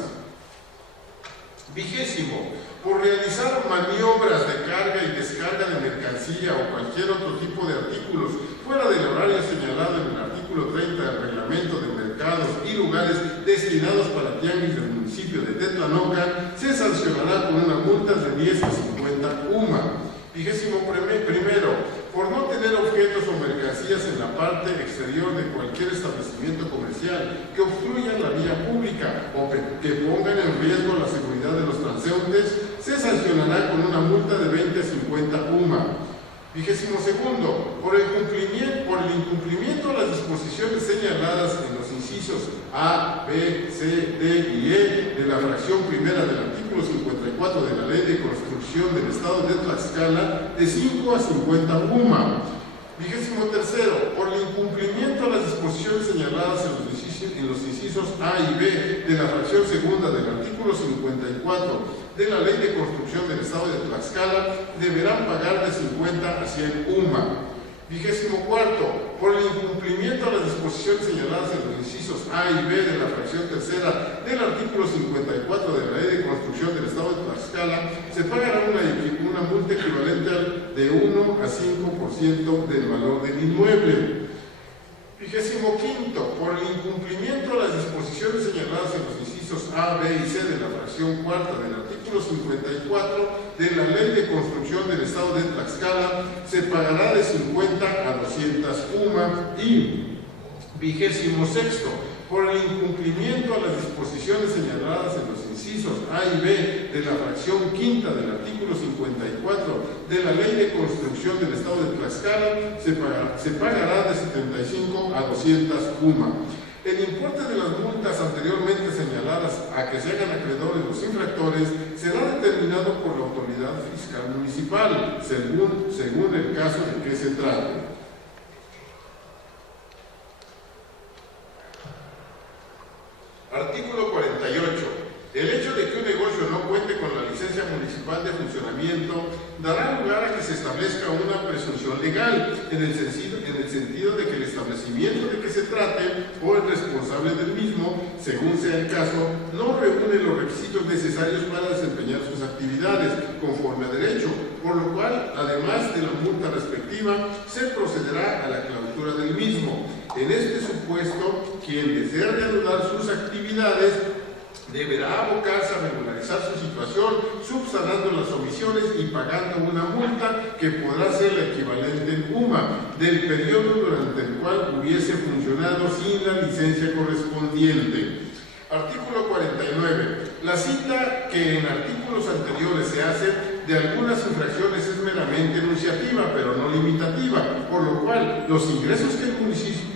Vigésimo, por realizar maniobras de carga y descarga de mercancía o cualquier otro tipo de artículos fuera del horario señalado en el artículo 30 del Reglamento de Mercados y Lugares destinados para tianguis del municipio de Tetlanocan, se sancionará con una multa de 10 a 50 UMA. Vigésimo primero, por no tener objetos o mercancías en la parte exterior de cualquier establecimiento comercial que obstruyan la vía pública o que pongan en riesgo la seguridad de los transeúntes, se sancionará con una multa de 20 a 50 UMA. Vigésimo segundo, por el incumplimiento a las disposiciones señaladas en los incisos A, B, C, D y E de la fracción primera del artículo 54 de la Ley de Construcción del Estado de Tlaxcala, de 5 a 50 UMA. Vigésimo tercero, por el incumplimiento a las disposiciones señaladas en los incisos A y B de la fracción segunda del artículo 54 de la Ley de Construcción del Estado de Tlaxcala, deberán pagar de 50 a 100 UMA. Vigésimo cuarto, por el incumplimiento a las disposiciones señaladas en los incisos A y B de la fracción tercera del artículo 54 de la Ley de Construcción del Estado de Tlaxcala, se pagará una multa equivalente de 1 a 5% del valor del inmueble. Vigésimo quinto, por el incumplimiento a las disposiciones señaladas en los incisos A, B y C de la fracción cuarta del artículo artículo 54 de la Ley de Construcción del Estado de Tlaxcala, se pagará de 50 a 200 UMA. Y 26º, por el incumplimiento a las disposiciones señaladas en los incisos A y B de la fracción quinta del artículo 54 de la Ley de Construcción del Estado de Tlaxcala, se pagará de 75 a 200 UMA. El importe de las multas anteriormente señaladas a que se hagan acreedores los infractores será determinado por la autoridad fiscal municipal, según el caso de que se trate. Artículo 48. El hecho de que un negocio no cuente con la licencia municipal de funcionamiento dará lugar a que se establezca una presunción legal, en el sentido de que el establecimiento de que se trate o el responsable del mismo, según sea el caso, no reúne los requisitos necesarios para desempeñar sus actividades conforme a derecho, por lo cual, además de la multa respectiva, se procederá a la clausura del mismo. En este supuesto, quien desea reanudar sus actividades deberá abocarse a regularizar su situación, subsanando las omisiones y pagando una multa que podrá ser la equivalente en UMA del periodo durante el cual hubiese funcionado sin la licencia correspondiente. Artículo 49. La cita que en artículos anteriores se hace de algunas infracciones es meramente enunciativa, pero no limitativa, por lo cual los ingresos que el municipio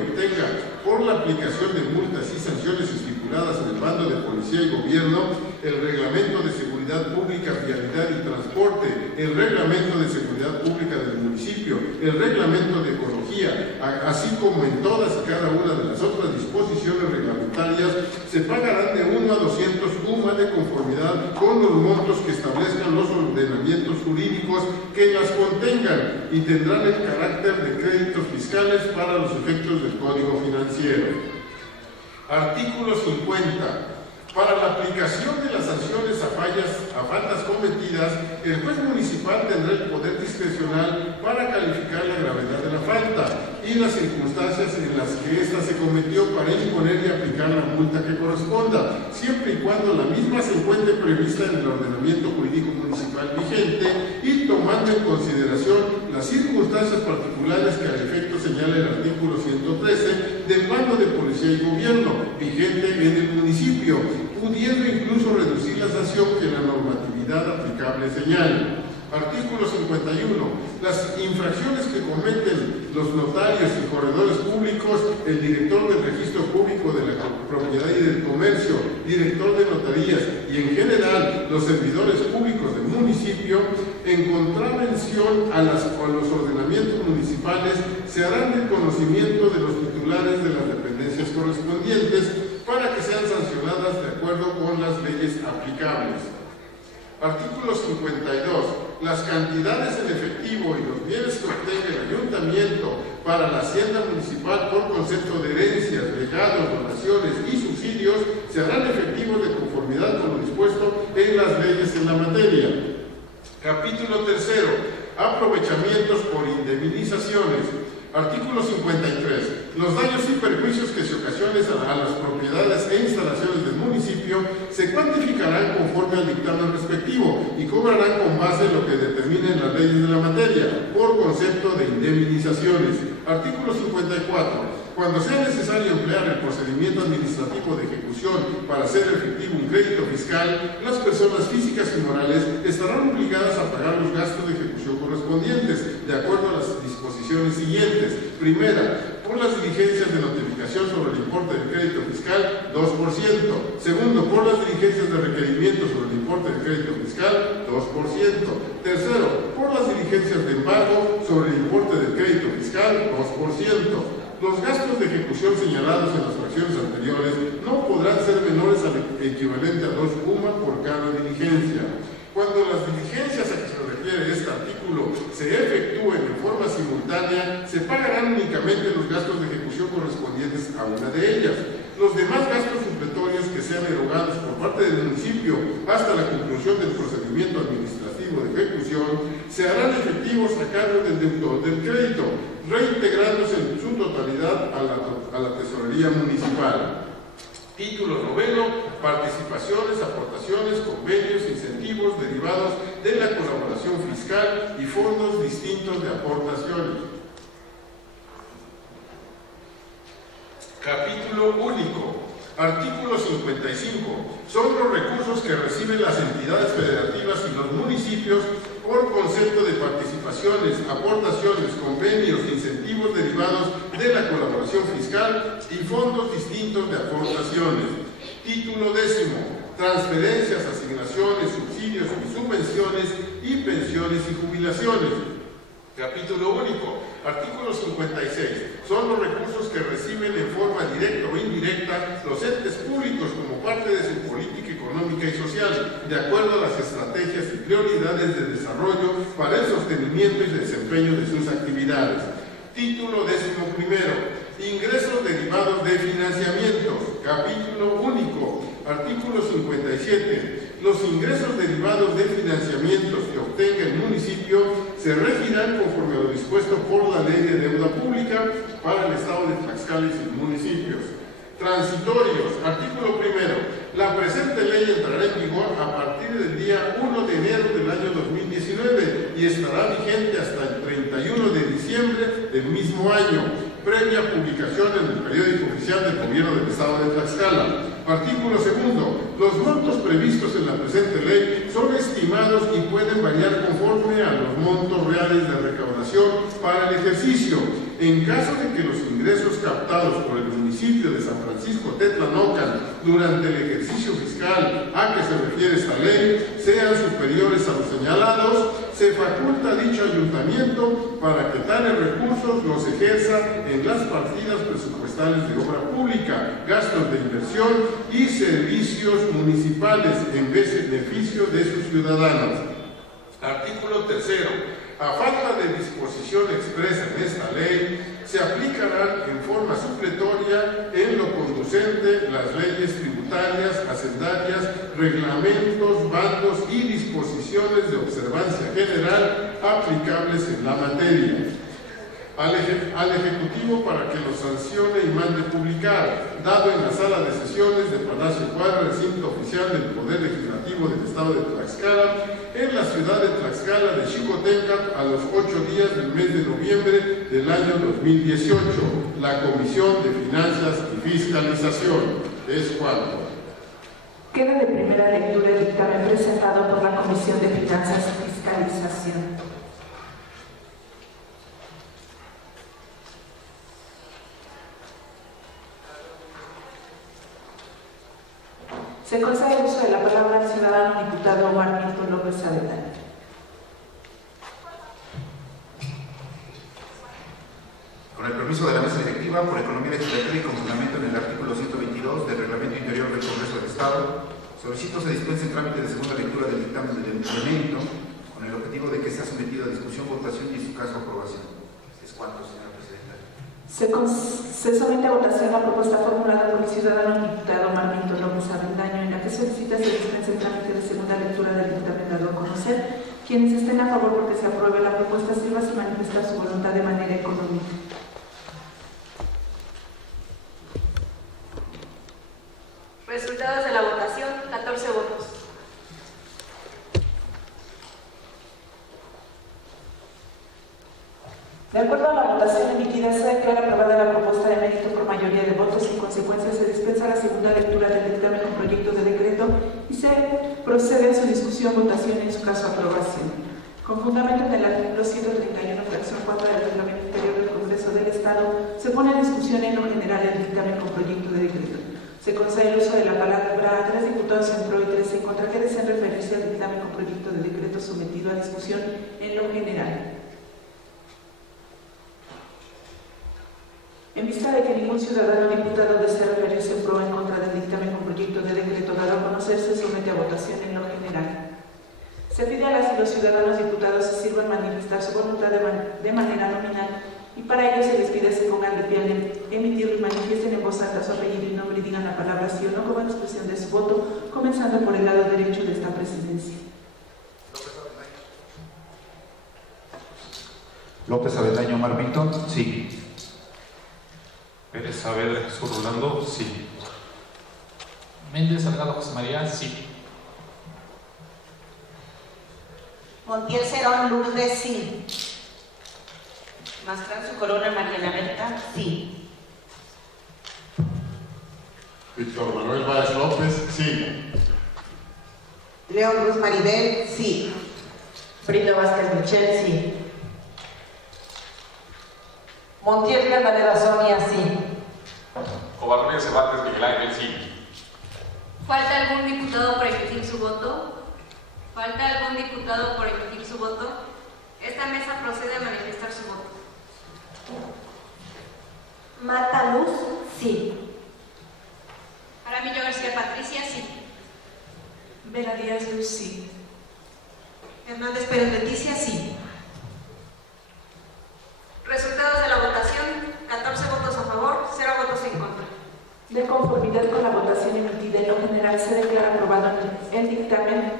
obtenga por la aplicación de multas y sanciones estipuladas en el bando de policía y gobierno, el reglamento de seguridad pública, vialidad y transporte, el reglamento de seguridad pública del municipio, el reglamento de ecología, así como en todas y cada una de las otras disposiciones reglamentarias, se pagarán de 1 a 200 UMA de conformidad con los montos que establezcan los ordenamientos jurídicos que las contengan y tendrán el carácter de créditos fiscales para los efectos del Código Financiero. Artículo 50. Para la aplicación de las sanciones a faltas cometidas, el juez municipal tendrá el poder discrecional para calificar la gravedad de la falta y las circunstancias en las que ésta se cometió para imponer y aplicar la multa que corresponda, siempre y cuando la misma se encuentre prevista en el ordenamiento jurídico municipal vigente y tomando en consideración las circunstancias particulares que al efecto señala el artículo 113 del bando de policía y gobierno vigente en el municipio, pudiendo incluso reducir la sanción que la normatividad aplicable señala. Artículo 51. Las infracciones que cometen los notarios y corredores públicos, el director del registro público de la propiedad y del comercio, director de notarías y en general los servidores públicos del municipio, en contravención a los ordenamientos municipales, se harán del conocimiento de los titulares de las dependencias correspondientes para que sean sancionadas de acuerdo con las leyes aplicables. Artículo 52. Las cantidades en efectivo y los bienes que obtenga el ayuntamiento para la hacienda municipal por concepto de herencias, legados, donaciones y subsidios se harán efectivos de conformidad con lo dispuesto en las leyes en la materia. Capítulo 3. Aprovechamientos por indemnizaciones. Artículo 53. Los daños y perjuicios que se ocasionen a las propiedades e instalaciones del municipio se cuantificarán conforme al dictamen respectivo y cobrarán con base en lo que determinen las leyes de la materia, por concepto de indemnizaciones. Artículo 54. Cuando sea necesario emplear el procedimiento administrativo de ejecución para hacer efectivo un crédito fiscal, las personas físicas y morales estarán obligadas a pagar los gastos de ejecución correspondientes, de acuerdo a las disposiciones siguientes. Primera, por las diligencias de notificación sobre el importe del crédito fiscal, 2%. Segundo, por las diligencias de requerimiento sobre el importe del crédito fiscal, 2%. Tercero, por las diligencias de embargo sobre el importe del crédito fiscal, 2%. Los gastos de ejecución señalados en las fracciones anteriores no podrán ser menores al equivalente a 2 UMA por cada diligencia. Cuando las diligencias a que se refiere este artículo se efectúen de forma simultánea, se pagarán únicamente los gastos de ejecución correspondientes a una de ellas. Los demás gastos supletorios que sean erogados por parte del municipio hasta la conclusión del procedimiento administrativo de ejecución se harán efectivos a cargo del deudor del crédito, reintegrándose en su totalidad a la tesorería municipal. Título noveno, participaciones, aportaciones, convenios, incentivos derivados de la colaboración fiscal y fondos distintos de aportaciones. Capítulo único. Artículo 55. Son los recursos que reciben las entidades federativas y los municipios por concepto de participaciones, aportaciones, convenios, incentivos derivados de la colaboración fiscal y fondos distintos de aportaciones. Título décimo. Transferencias, asignaciones, subsidios y subvenciones y pensiones y jubilaciones. Capítulo único. Artículo 56. Son los recursos que reciben en forma directa o indirecta los entes públicos como parte de su política económica y social, de acuerdo a las estrategias y prioridades de desarrollo para el sostenimiento y desempeño de sus actividades. Título 11. Ingresos derivados de financiamientos. Capítulo único. Artículo 57. Los ingresos derivados de financiamientos que obtenga el municipio se regirán conforme a lo dispuesto por la Ley de Deuda Pública para el Estado de Tlaxcala y sus municipios. Transitorios. Artículo 1. La presente ley entrará en vigor a partir del día 1 de enero del año 2019 y estará vigente hasta el 31 de diciembre del mismo año, previa publicación en el periódico oficial del Gobierno del Estado de Tlaxcala. Artículo 2. Los montos previstos en la presente ley son estimados y pueden variar conforme a los montos reales de recaudación para el ejercicio. En caso de que los ingresos captados por el municipio de San Francisco Tetlanocan durante el ejercicio fiscal a que se refiere esta ley sean superiores a los señalados, se faculta a dicho ayuntamiento para que tales recursos los ejerza en las partidas presupuestales de obra pública, gastos de inversión y servicios municipales en beneficio de sus ciudadanos. Artículo 3. A falta de disposición expresa en esta ley, se aplicarán en forma supletoria en lo conducente las leyes tributarias, hacendarias, reglamentos, bandos y disposiciones de observancia general aplicables en la materia. Al Ejecutivo para que lo sancione y mande publicar, dado en la sala de sesiones de Palacio Cuadra, recinto oficial del Poder Legislativo del Estado de Tlaxcala, en la ciudad de Tlaxcala de Xicotencat, a los 8 días del mes de noviembre del año 2018. La Comisión de Finanzas y Fiscalización. Es cuanto. Queda de primera lectura el dictamen presentado por la Comisión de Finanzas y Fiscalización. Se concede el uso de la palabra al ciudadano diputado Omar Milton López Avendaño. Con el permiso de la mesa directiva, por economía legislativa y con fundamento en el artículo 122 del Reglamento Interior del Congreso del Estado, solicito se dispense el trámite de segunda lectura del dictamen del implemento con el objetivo de que sea sometido a discusión, votación y, en su caso, aprobación. Es cuanto, señora presidenta. Se somete a votación la propuesta formulada por el ciudadano diputado Omar Milton López Avendaño, en la que solicita se dispense el trámite de segunda lectura del dictamen dado a conocer. Quienes estén a favor porque se apruebe la propuesta sirva y manifestar su voluntad de manera económica. Resultados de la votación: 14 votos. De acuerdo a la votación emitida, se declara aprobada la propuesta de mérito por mayoría de votos y en consecuencia se dispensa la segunda lectura del dictamen con proyecto de decreto y se procede a su discusión, votación y en su caso aprobación. Con fundamento en el artículo 131, fracción 4 del Reglamento Interior del Congreso del Estado, se pone a discusión en lo general el dictamen con proyecto de decreto. Se concede el uso de la palabra a 3 diputados en pro y 3 en contra que deseen referirse al dictamen con proyecto de decreto sometido a discusión en lo general. En vista de que ningún ciudadano o diputado desea referirse en pro o en contra del dictamen con proyecto de decreto dado a conocer, se somete a votación en lo general. Se pide a las y los ciudadanos diputados se sirvan manifestar su voluntad de manera nominal y para ello se les pide se pongan de pie al emitirlo y manifiesten en voz alta su apellido y nombre y digan la palabra sí o no como expresión de su voto, comenzando por el lado derecho de esta presidencia. López Avendaño, Omar Milton, sí. Pérez Saavedra, Jesús Rolando, sí. Méndez Salgado José María, sí. Montiel Cerón Lourdes, sí. Mastrán Su Corona Mariana Berta, sí. Víctor Manuel Báez López, sí. León Cruz Maribel, sí. Brito Vázquez Michel, sí. Montiel Canalera Sonia, sí. Covarrubias Cervantes Miguel Ángel, sí. ¿Falta algún diputado por emitir su voto? ¿Falta algún diputado por emitir su voto? Esta mesa procede a manifestar su voto. Marta Luz, sí. Jaramillo García Patricia, sí. Vera Díaz Luz, sí. Hernández Pérez Leticia, sí. Resultados de la votación: 14 votos a favor, 0 votos en contra. De conformidad con la votación emitida en lo general, se declara aprobado el dictamen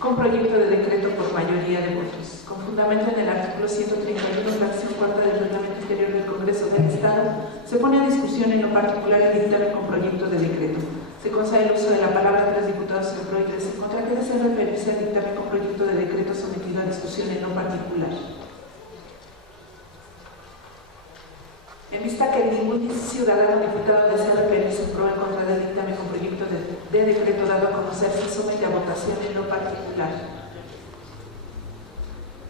con proyecto de decreto por mayoría de votos. Con fundamento en el artículo 131, fracción cuarta del Reglamento Interior del Congreso del Estado, se pone a discusión en lo particular el dictamen con proyecto de decreto. Se concede el uso de la palabra a 3 diputados en pro y 3 en contra, que desea referirse al dictamen con proyecto de decreto sometido a discusión en lo particular. En vista que ningún ciudadano diputado desea referirse en pro en contra del dictamen con proyecto de decreto dado a conocer, se somete a votación en lo particular.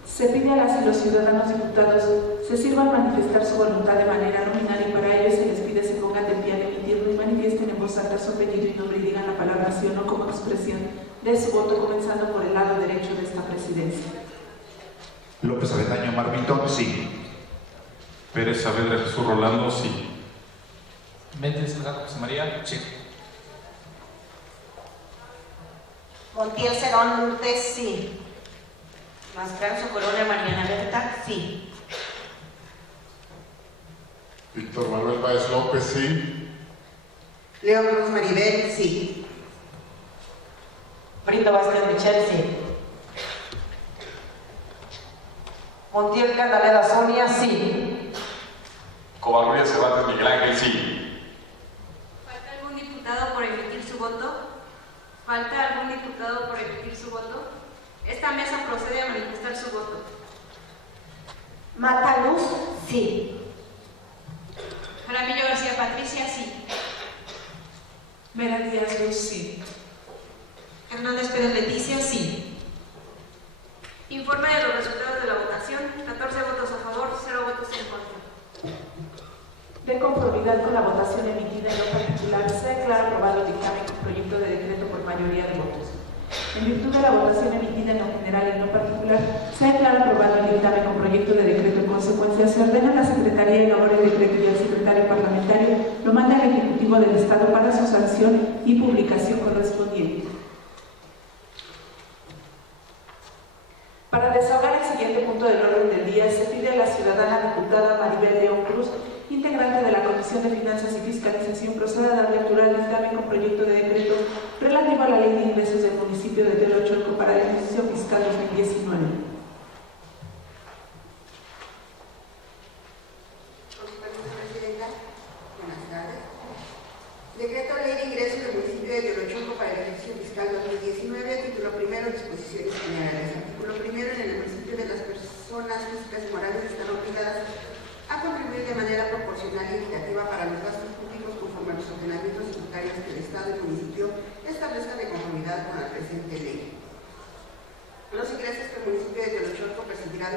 Se pide a las y los ciudadanos diputados se sirvan manifestar su voluntad de manera nominal y para ello se les pide se pongan de pie al emitirlo y manifiesten en voz alta su apellido y nombre y digan la palabra sí o no como expresión de su voto, comenzando por el lado derecho de esta presidencia. López Avendaño Marvitón, sí. Pérez Saavedra Jesús Rolando, sí. Méndez Salgado José María, sí. Montiel Cerón Lourdes, sí. Mastrán Su Corona Mariana Berta, sí. Víctor Manuel Báez López, sí. León Cruz Maribel, sí. Brito Vázquez Michel, sí. Montiel Canalera Sonia, sí. Covarrubias Cervantes Miguel Ángel, sí. ¿Falta algún diputado por emitir su voto? ¿Falta algún diputado por emitir su voto? Esta mesa procede a manifestar su voto. Marta Luz, sí. Jaramillo García Patricia, sí. Vera Díaz Luz, sí. Hernández Pérez Leticia, sí. Informe de los resultados de la votación: 14 votos a favor, 0 votos en contra. De conformidad con la votación emitida en lo particular, se declara aprobado el dictamen con proyecto de decreto por mayoría de votos. En virtud de la votación emitida en lo general y en lo particular, se declara aprobado el dictamen con proyecto de decreto. En consecuencia, se ordena a la Secretaría de elabore el decreto y al secretario parlamentario lo manda al Ejecutivo del Estado para su sanción y publicación correspondiente. Para desahogar el siguiente punto del orden del día, se pide a la ciudadana diputada Maribel León Cruz, integrante de la Comisión de Finanzas y Fiscalización, proceda a dar lectura al dictamen con proyecto de decreto relativo a la Ley de Ingresos del municipio de Telocholco para el ejercicio fiscal 2019. Con su permiso, Presidenta. Buenas tardes. Decreto Ley de Ingresos del municipio de Telocholco para el ejercicio fiscal 2019, título primero, disposiciones generales. Artículo primero, en el municipio de las personas físicas y morales están obligadas a contribuir de manera proporcional y equitativa para los gastos públicos conforme a los ordenamientos tributarios que el Estado y el municipio establezcan de conformidad con la presente ley. Los ingresos que el municipio de Telocholco percibirá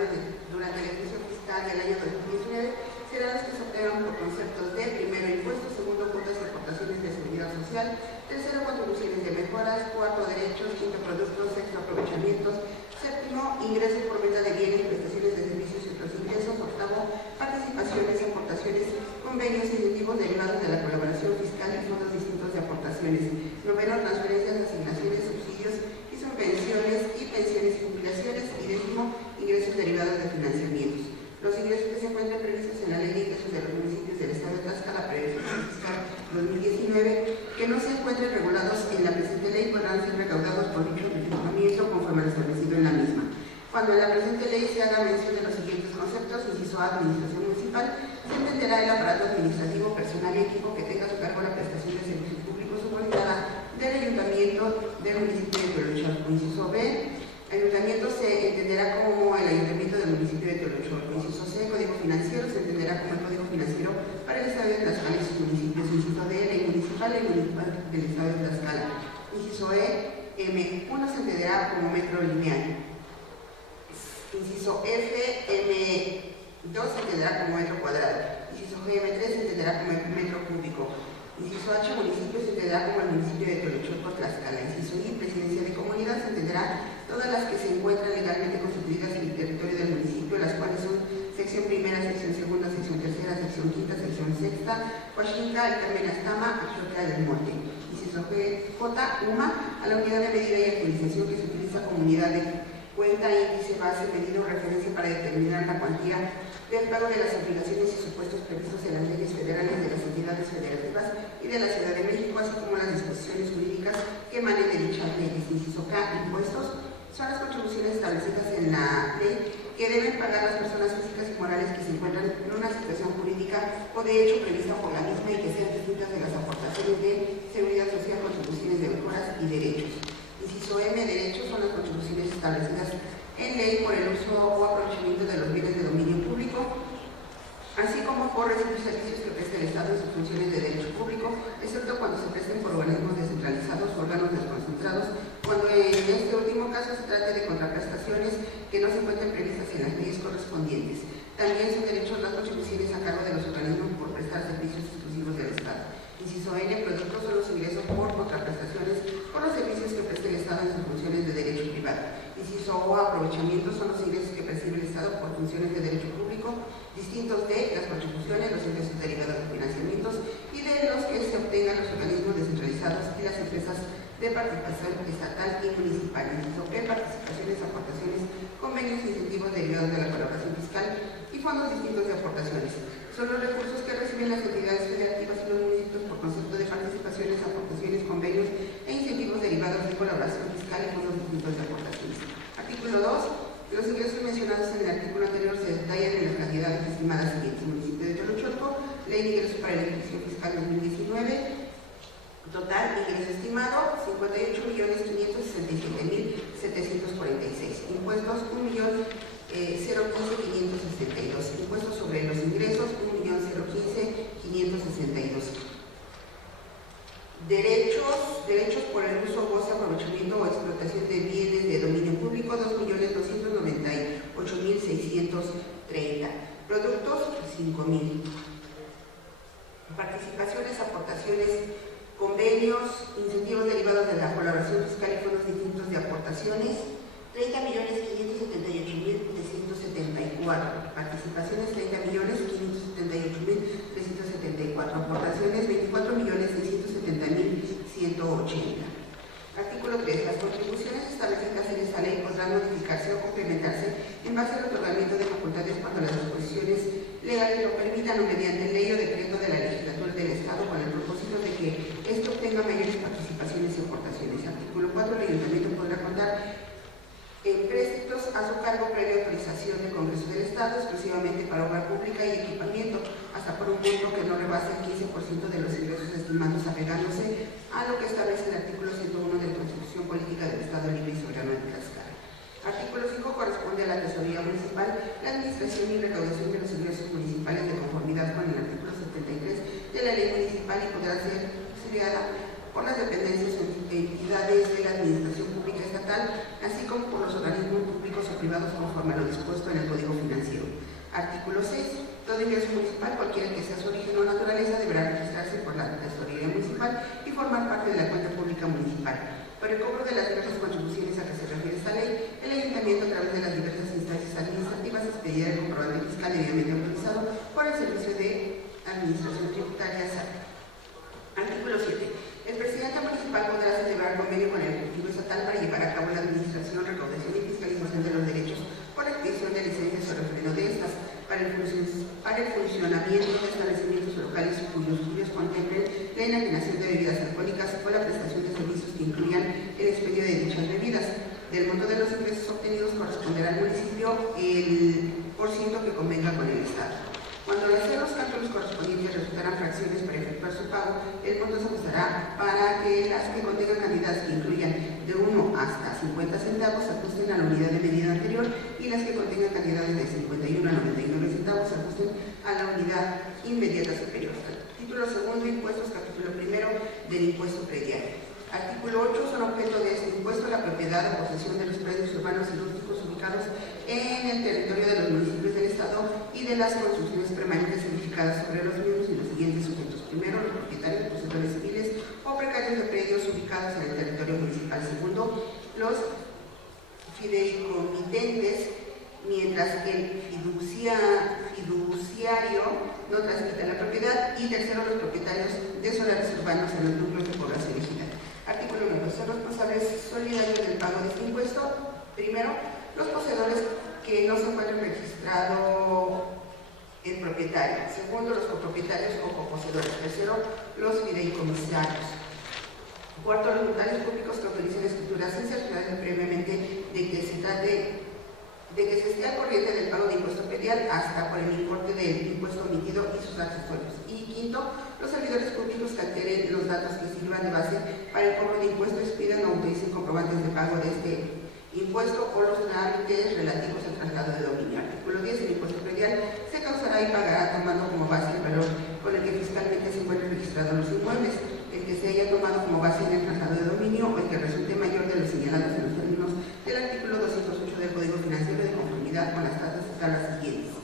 durante el ejercicio fiscal del año 2019 serán los que se obtengan por conceptos de: primero, impuestos; segundo, cuotas y aportaciones de seguridad social; tercero, contribuciones de mejoras; cuarto, derechos; quinto, productos; sexto, aprovechamientos; séptimo, ingresos por venta de bienes, prestaciones de servicios y otros ingresos; octavo, participaciones, aportaciones, convenios, incentivos derivados de la colaboración fiscal y fondos distintos de aportaciones; noveno, transferencias, asignaciones, subsidios y subvenciones y pensiones y jubilaciones; y décimo, ingresos derivados de financiamientos. Los ingresos que se encuentran previstos en la Ley de Ingresos de los Municipios del Estado de Tlaxcala para el ejercicio fiscal 2019, que no se encuentren regulados en la presente ley, podrán ser recaudados por dicho ayuntamiento conforme a lo establecido en la misma. Cuando en la presente ley se haga mención de los siguientes conceptos: inciso A, administración municipal, se entenderá el aparato administrativo, personal y equipo que tenga a su cargo la prestación de servicios públicos subordinada de la del municipio de Tolocholco. Inciso B, ayuntamiento se entenderá como el ayuntamiento del municipio de Tolocholco. Inciso C, código financiero se entenderá como el código financiero para el estado de Tlaxcala y sus municipios. Inciso D, ley municipal del estado de Tlaxcala. Inciso E, M1 se entenderá como metro lineal. Inciso F, M2 se entenderá como metro cuadrado. Inciso G, M3 se entenderá como metro cúbico. Inciso H, municipio se entenderá como el municipio de Tolocholco, Tlaxcala. Inciso I, presidencia de comunidad se entenderá todas las que se encuentran legalmente constituidas en el territorio del municipio, las cuales son sección primera, sección segunda, sección tercera, sección quinta, sección sexta, Huachinca, Alcarmen-Astama, Axotea del Monte. Inciso J, UMA, a la unidad de medida y actualización que se utiliza como unidad de cuenta, índice, base, medida o referencia para determinar la cuantía del pago de las obligaciones y supuestos previstos en las leyes federales de las entidades federativas y de la Ciudad de México, así como las disposiciones jurídicas que emanen de dichas leyes. Inciso K, impuestos, son las contribuciones establecidas en la ley que deben pagar las personas físicas y morales que se encuentran en una situación jurídica o de hecho prevista por la misma y que sean distintas de las aportaciones de seguridad social, contribuciones de mejoras y derechos. Inciso M, derechos, son las contribuciones establecidas en ley por el uso o aprovechamiento de los bienes de dominio público, así como por recibir servicios que preste el Estado en sus funciones de derecho público, excepto cuando se presten por organismos descentralizados o órganos desconcentrados, cuando en este último caso se trate de contraprestaciones que no se encuentren previstas en las leyes correspondientes. También son derechos las contribuciones a cargo de los organismos por prestar servicios exclusivos del Estado. Inciso N, productos son los ingresos por contraprestaciones por los servicios que preste el Estado en sus funciones de derecho privado. Inciso O, aprovechamientos son los ingresos que percibe el Estado por funciones de derecho público, distintos de las contribuciones, los ingresos derivados de financiamientos y de los que se obtengan los organismos descentralizados y las empresas de participación estatal y municipal. Inciso P, participaciones, aportaciones, convenios, incentivos derivados de la colaboración fiscal y fondos distintos de aportaciones. Son los recursos que reciben las entidades federativas y los municipios por concepto de participaciones, aportaciones, convenios e incentivos derivados de colaboración fiscal y fondos distintos de aportaciones. Artículo 2. Los ingresos mencionados en el artículo anterior se detallan en las cantidades estimadas siguientes. Municipio de Tolocholco, Ley de Ingresos para el ejercicio fiscal 2019. Total, ingreso estimado, 58.567.746. Impuestos, 1.015.562. Impuestos sobre los ingresos, 1.015.562. Derechos por el uso, goce, aprovechamiento o explotación de bienes de dominio público, 2.298.630. Productos, 5.000. Participaciones, aportaciones, convenios, incentivos derivados de la colaboración fiscal y fondos distintos de aportaciones, 30.578.374. Participaciones, 30.578.374. Aportaciones, 24.670.180. Artículo 3. Las contribuciones establecidas en esta ley podrán modificarse o complementarse en base al otorgamiento de facultades cuando las disposiciones legales lo permitan o mediante ley o decreto de la legislatura del Estado con el propósito de que esto obtenga mayores participaciones y aportaciones. Artículo 4. El Ayuntamiento podrá contar empréstitos a su cargo previa autorización del Congreso del Estado exclusivamente para obra pública y equipamiento, hasta por un monto que no rebase el 15% de los ingresos estimados, apegándose a lo que establece el artículo 101 de la Constitución Política del Estado Libre y Soberano de Tlaxcala. Artículo 5. Corresponde a la Tesorería Municipal la administración y recaudación de los ingresos municipales de conformidad con el artículo 73 de la Ley Municipal y podrá ser auxiliada por las dependencias o entidades de la Administración Pública Estatal, así como por los organismos públicos o privados conforme a lo dispuesto en el Código Financiero. Artículo 6. Todo ingreso municipal, cualquiera que sea su origen o naturaleza, deberá registrarse por la Tesorería Municipal y formar parte de la cuenta pública municipal. Para el cobro de las diversas contribuciones a que se refiere esta ley, el Ayuntamiento, a través de las diversas instancias administrativas, expedirá el comprobante fiscal debidamente autorizado por el Servicio de Administración Tributaria SAT. Artículo 7. El presidente municipal podrá celebrar convenio con el Ejecutivo Estatal para llevar a cabo la administración, recaudación y fiscalización de los derechos por expedición de licencias o refrendo de estas para el funcionamiento de establecimientos locales cuyos estudios contemplen la enajenación de bebidas alcohólicas o la prestación de servicios que incluyan el expendio de dichas bebidas. Del monto de los ingresos obtenidos corresponderá al municipio el % que convenga con el Estado. Cuando de hacer los cálculos correspondientes resultarán fracciones para efectuar su pago, el monto se ajustará para que las que contengan cantidades que incluyan hasta 50 centavos se ajusten a la unidad de medida anterior y las que contengan cantidades de 51 a 99 centavos se ajusten a la unidad inmediata superior. Título segundo, impuestos, capítulo primero del impuesto predial. Artículo 8, son objeto de este impuesto la propiedad o posesión de los predios urbanos y rústicos ubicados en el territorio de los municipios del Estado y de las construcciones permanentes edificadas sobre los mismos y los siguientes sujetos. Primero, los propietarios, poseedores civiles o precarios de predios ubicados en el territorio municipal. Segundo, los fideicomitentes, mientras que el fiduciario no transmite la propiedad. Y tercero, los propietarios de solares urbanos en los núcleos de población original. Artículo 9. Son responsables solidarios del pago de este impuesto. Primero, los poseedores que no se encuentren registrado el propietario. Segundo, los copropietarios o coposeedores. Tercero, los fideicomisarios. Cuarto, los notarios públicos que utilicen escrituras sin certiorarse previamente de que se esté al corriente del pago de impuesto predial hasta por el importe del impuesto omitido y sus accesorios. Y quinto, los servidores públicos que alteren los datos que sirvan de base para el cobro de impuestos, pidan o utilicen comprobantes de pago de este impuesto o los trámites relativos al traslado de dominio. Artículo 10. El impuesto predial se causará y pagará tomando como base el valor con el que fiscalmente se encuentren registrados los inmuebles, el que se haya tomado como base en el traslado de dominio o el que resulte mayor de los señalados en los términos del artículo 208 del Código Financiero de conformidad con las tasas siguientes.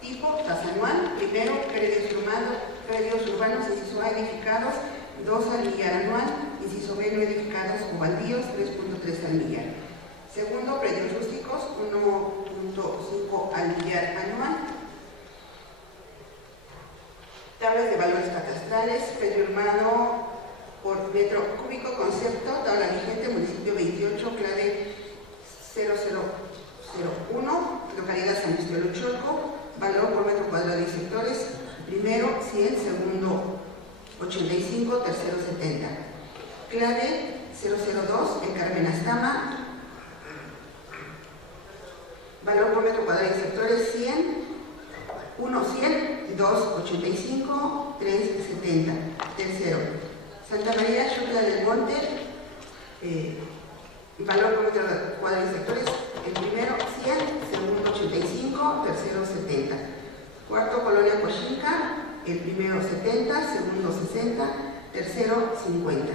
Tipo, tasa anual. Primero, predios urbanos, inciso A, edificados, 2 al millar anual, inciso B, no edificados o baldíos, 3.3 al millar. Segundo, predios rústicos, 1.5 al millar anual. Tablas de valores catastrales, predio urbano por metro cúbico, concepto, tabla vigente, municipio 28, clave 0001, localidad San Luis de Olocholco, valor por metro cuadrado y sectores, primero 100, segundo 85, tercero 70. Clave 002, el Carmen Astama, valor por metro cuadrado y sectores 100, 1, 100, 2, 85, 3, 70. Tercero, Santa María Xutla del Monte, valor por metro cuadrado y sectores, el primero 100, segundo 85, tercero 70. Cuarto, Colonia Coxinca, el primero 70, segundo 60, tercero 50.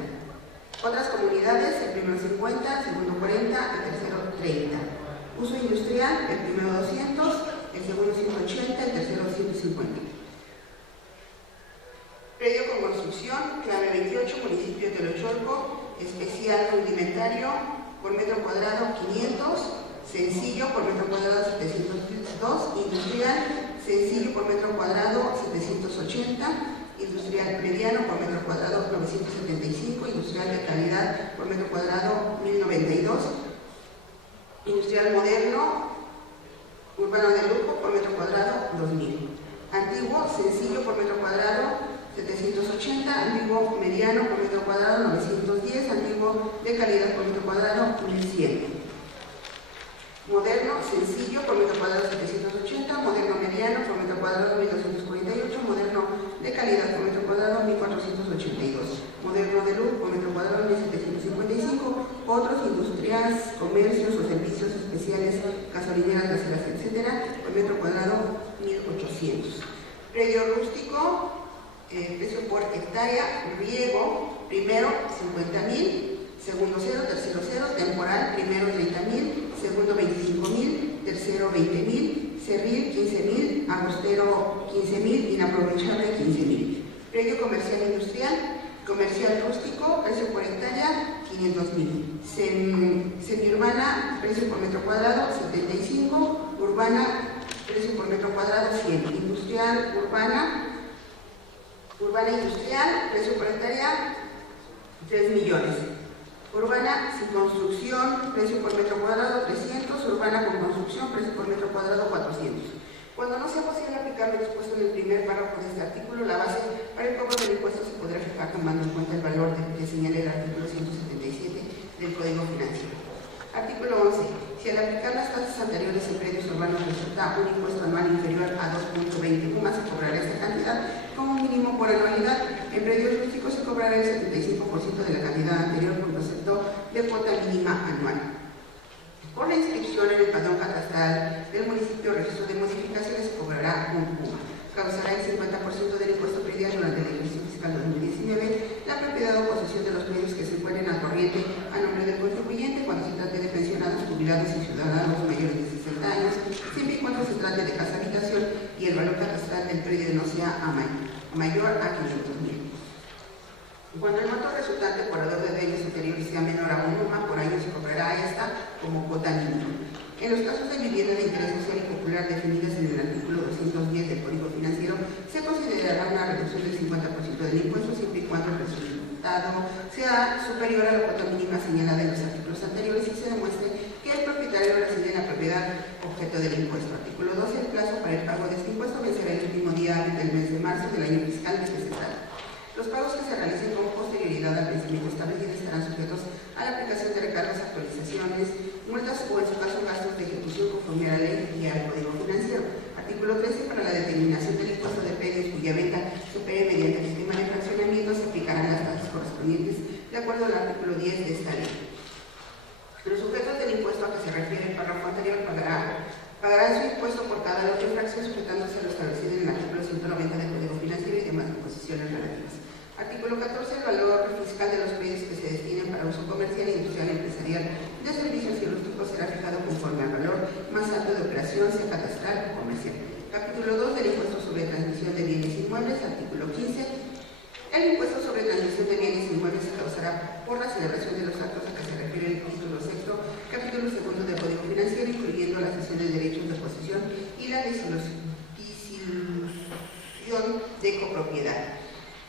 Otras comunidades, el primero 50, segundo 40, el tercero 30. Uso industrial, el primero 200, el segundo 180, el tercero 150. Predio con construcción, clave 28, municipio de Olocholco, especial rudimentario, por metro cuadrado 500, sencillo por metro cuadrado 702, industrial, sencillo por metro cuadrado 780, industrial mediano por metro cuadrado 975, industrial de calidad por metro cuadrado 1092, industrial moderno, urbano de lujo por metro cuadrado 2000, antiguo, sencillo por metro cuadrado 780, antiguo mediano por metro cuadrado 910, antiguo de calidad por metro cuadrado 1100. Moderno, sencillo por metro cuadrado 780, moderno mediano por metro cuadrado 1248, moderno de calidad por metro cuadrado 1482, moderno de luz por metro cuadrado 1755, otros industrias, comercios o servicios especiales, gasolineras, gaseras, etc., por metro cuadrado 1800. Predio rústico, precio por hectárea, riego, primero 50,000, segundo 0, tercero 0, temporal, primero 30,000, segundo 25,000, tercero 20,000, cerril 15,000, agostero 15,000, inaprovechable 15,000. Predio comercial industrial, comercial rústico, precio por hectárea 500,000. Semiurbana, precio por metro cuadrado 75, urbana, precio por metro cuadrado 100, industrial, urbana industrial, precio por hectárea 3 millones. Urbana sin construcción, precio por metro cuadrado 300, urbana con construcción, precio por metro cuadrado 400. Cuando no sea posible aplicar lo dispuesto en el primer párrafo de este artículo, la base para el cobro del impuesto se podrá fijar tomando en cuenta el valor que señala el artículo 177 del Código Financiero. Artículo 11. Si al aplicar las tasas anteriores en predios urbanos resulta un impuesto anual inferior a 2.20 UMA, se cobrará esta cantidad como mínimo por anualidad. En predios rústicos se cobrará el 75% de la cantidad anterior por concepto de cuota mínima valor catastral del predio no sea mayor a 500.000. Cuando el monto resultante por haber de bienes anteriores sea menor a 1 UMA, por año se cobrará esta como cuota mínima. En los casos de vivienda de interés social y popular definidas en el artículo 210 del Código Financiero, se considerará una reducción del 50% del impuesto siempre y cuando el resultado sea superior a la cuota mínima señalada en los artículos anteriores y se demuestre que el propietario reside en la propiedad objeto del impuesto. Artículo 12. El plazo para el pago de este impuesto vencerá el último día del mes de marzo del año fiscal que se trata. Los pagos que se realicen con posterioridad al vencimiento establecido estarán sujetos a la aplicación de recargos, actualizaciones, multas o, en su caso, gastos de ejecución conforme a la ley y al Código Financiero. Artículo 13. Para la determinación del impuesto de predios cuya venta se opere mediante el sistema de fraccionamiento, se aplicarán las tasas correspondientes de acuerdo al artículo 10 de esta ley. Los sujetos del impuesto a que se refiere el párrafo anterior pagarán su impuesto por cada lote de fracción sujetándose a lo establecido en el artículo 190 del Código Financiero y demás disposiciones relativas. Artículo 14. El valor fiscal de los predios que se destinen para uso comercial, industrial, empresarial, de servicios y rústicos será fijado conforme al valor más alto de operación, sea catastral o comercial. Capítulo 2 del impuesto sobre transmisión de bienes inmuebles. Artículo 15. El impuesto sobre transmisión de bienes inmuebles se causará por la celebración de los actos a que se refiere el título 6, capítulo 2 del Código Financiero, incluyendo la cesión de derechos de posesión y la disolución de copropiedad.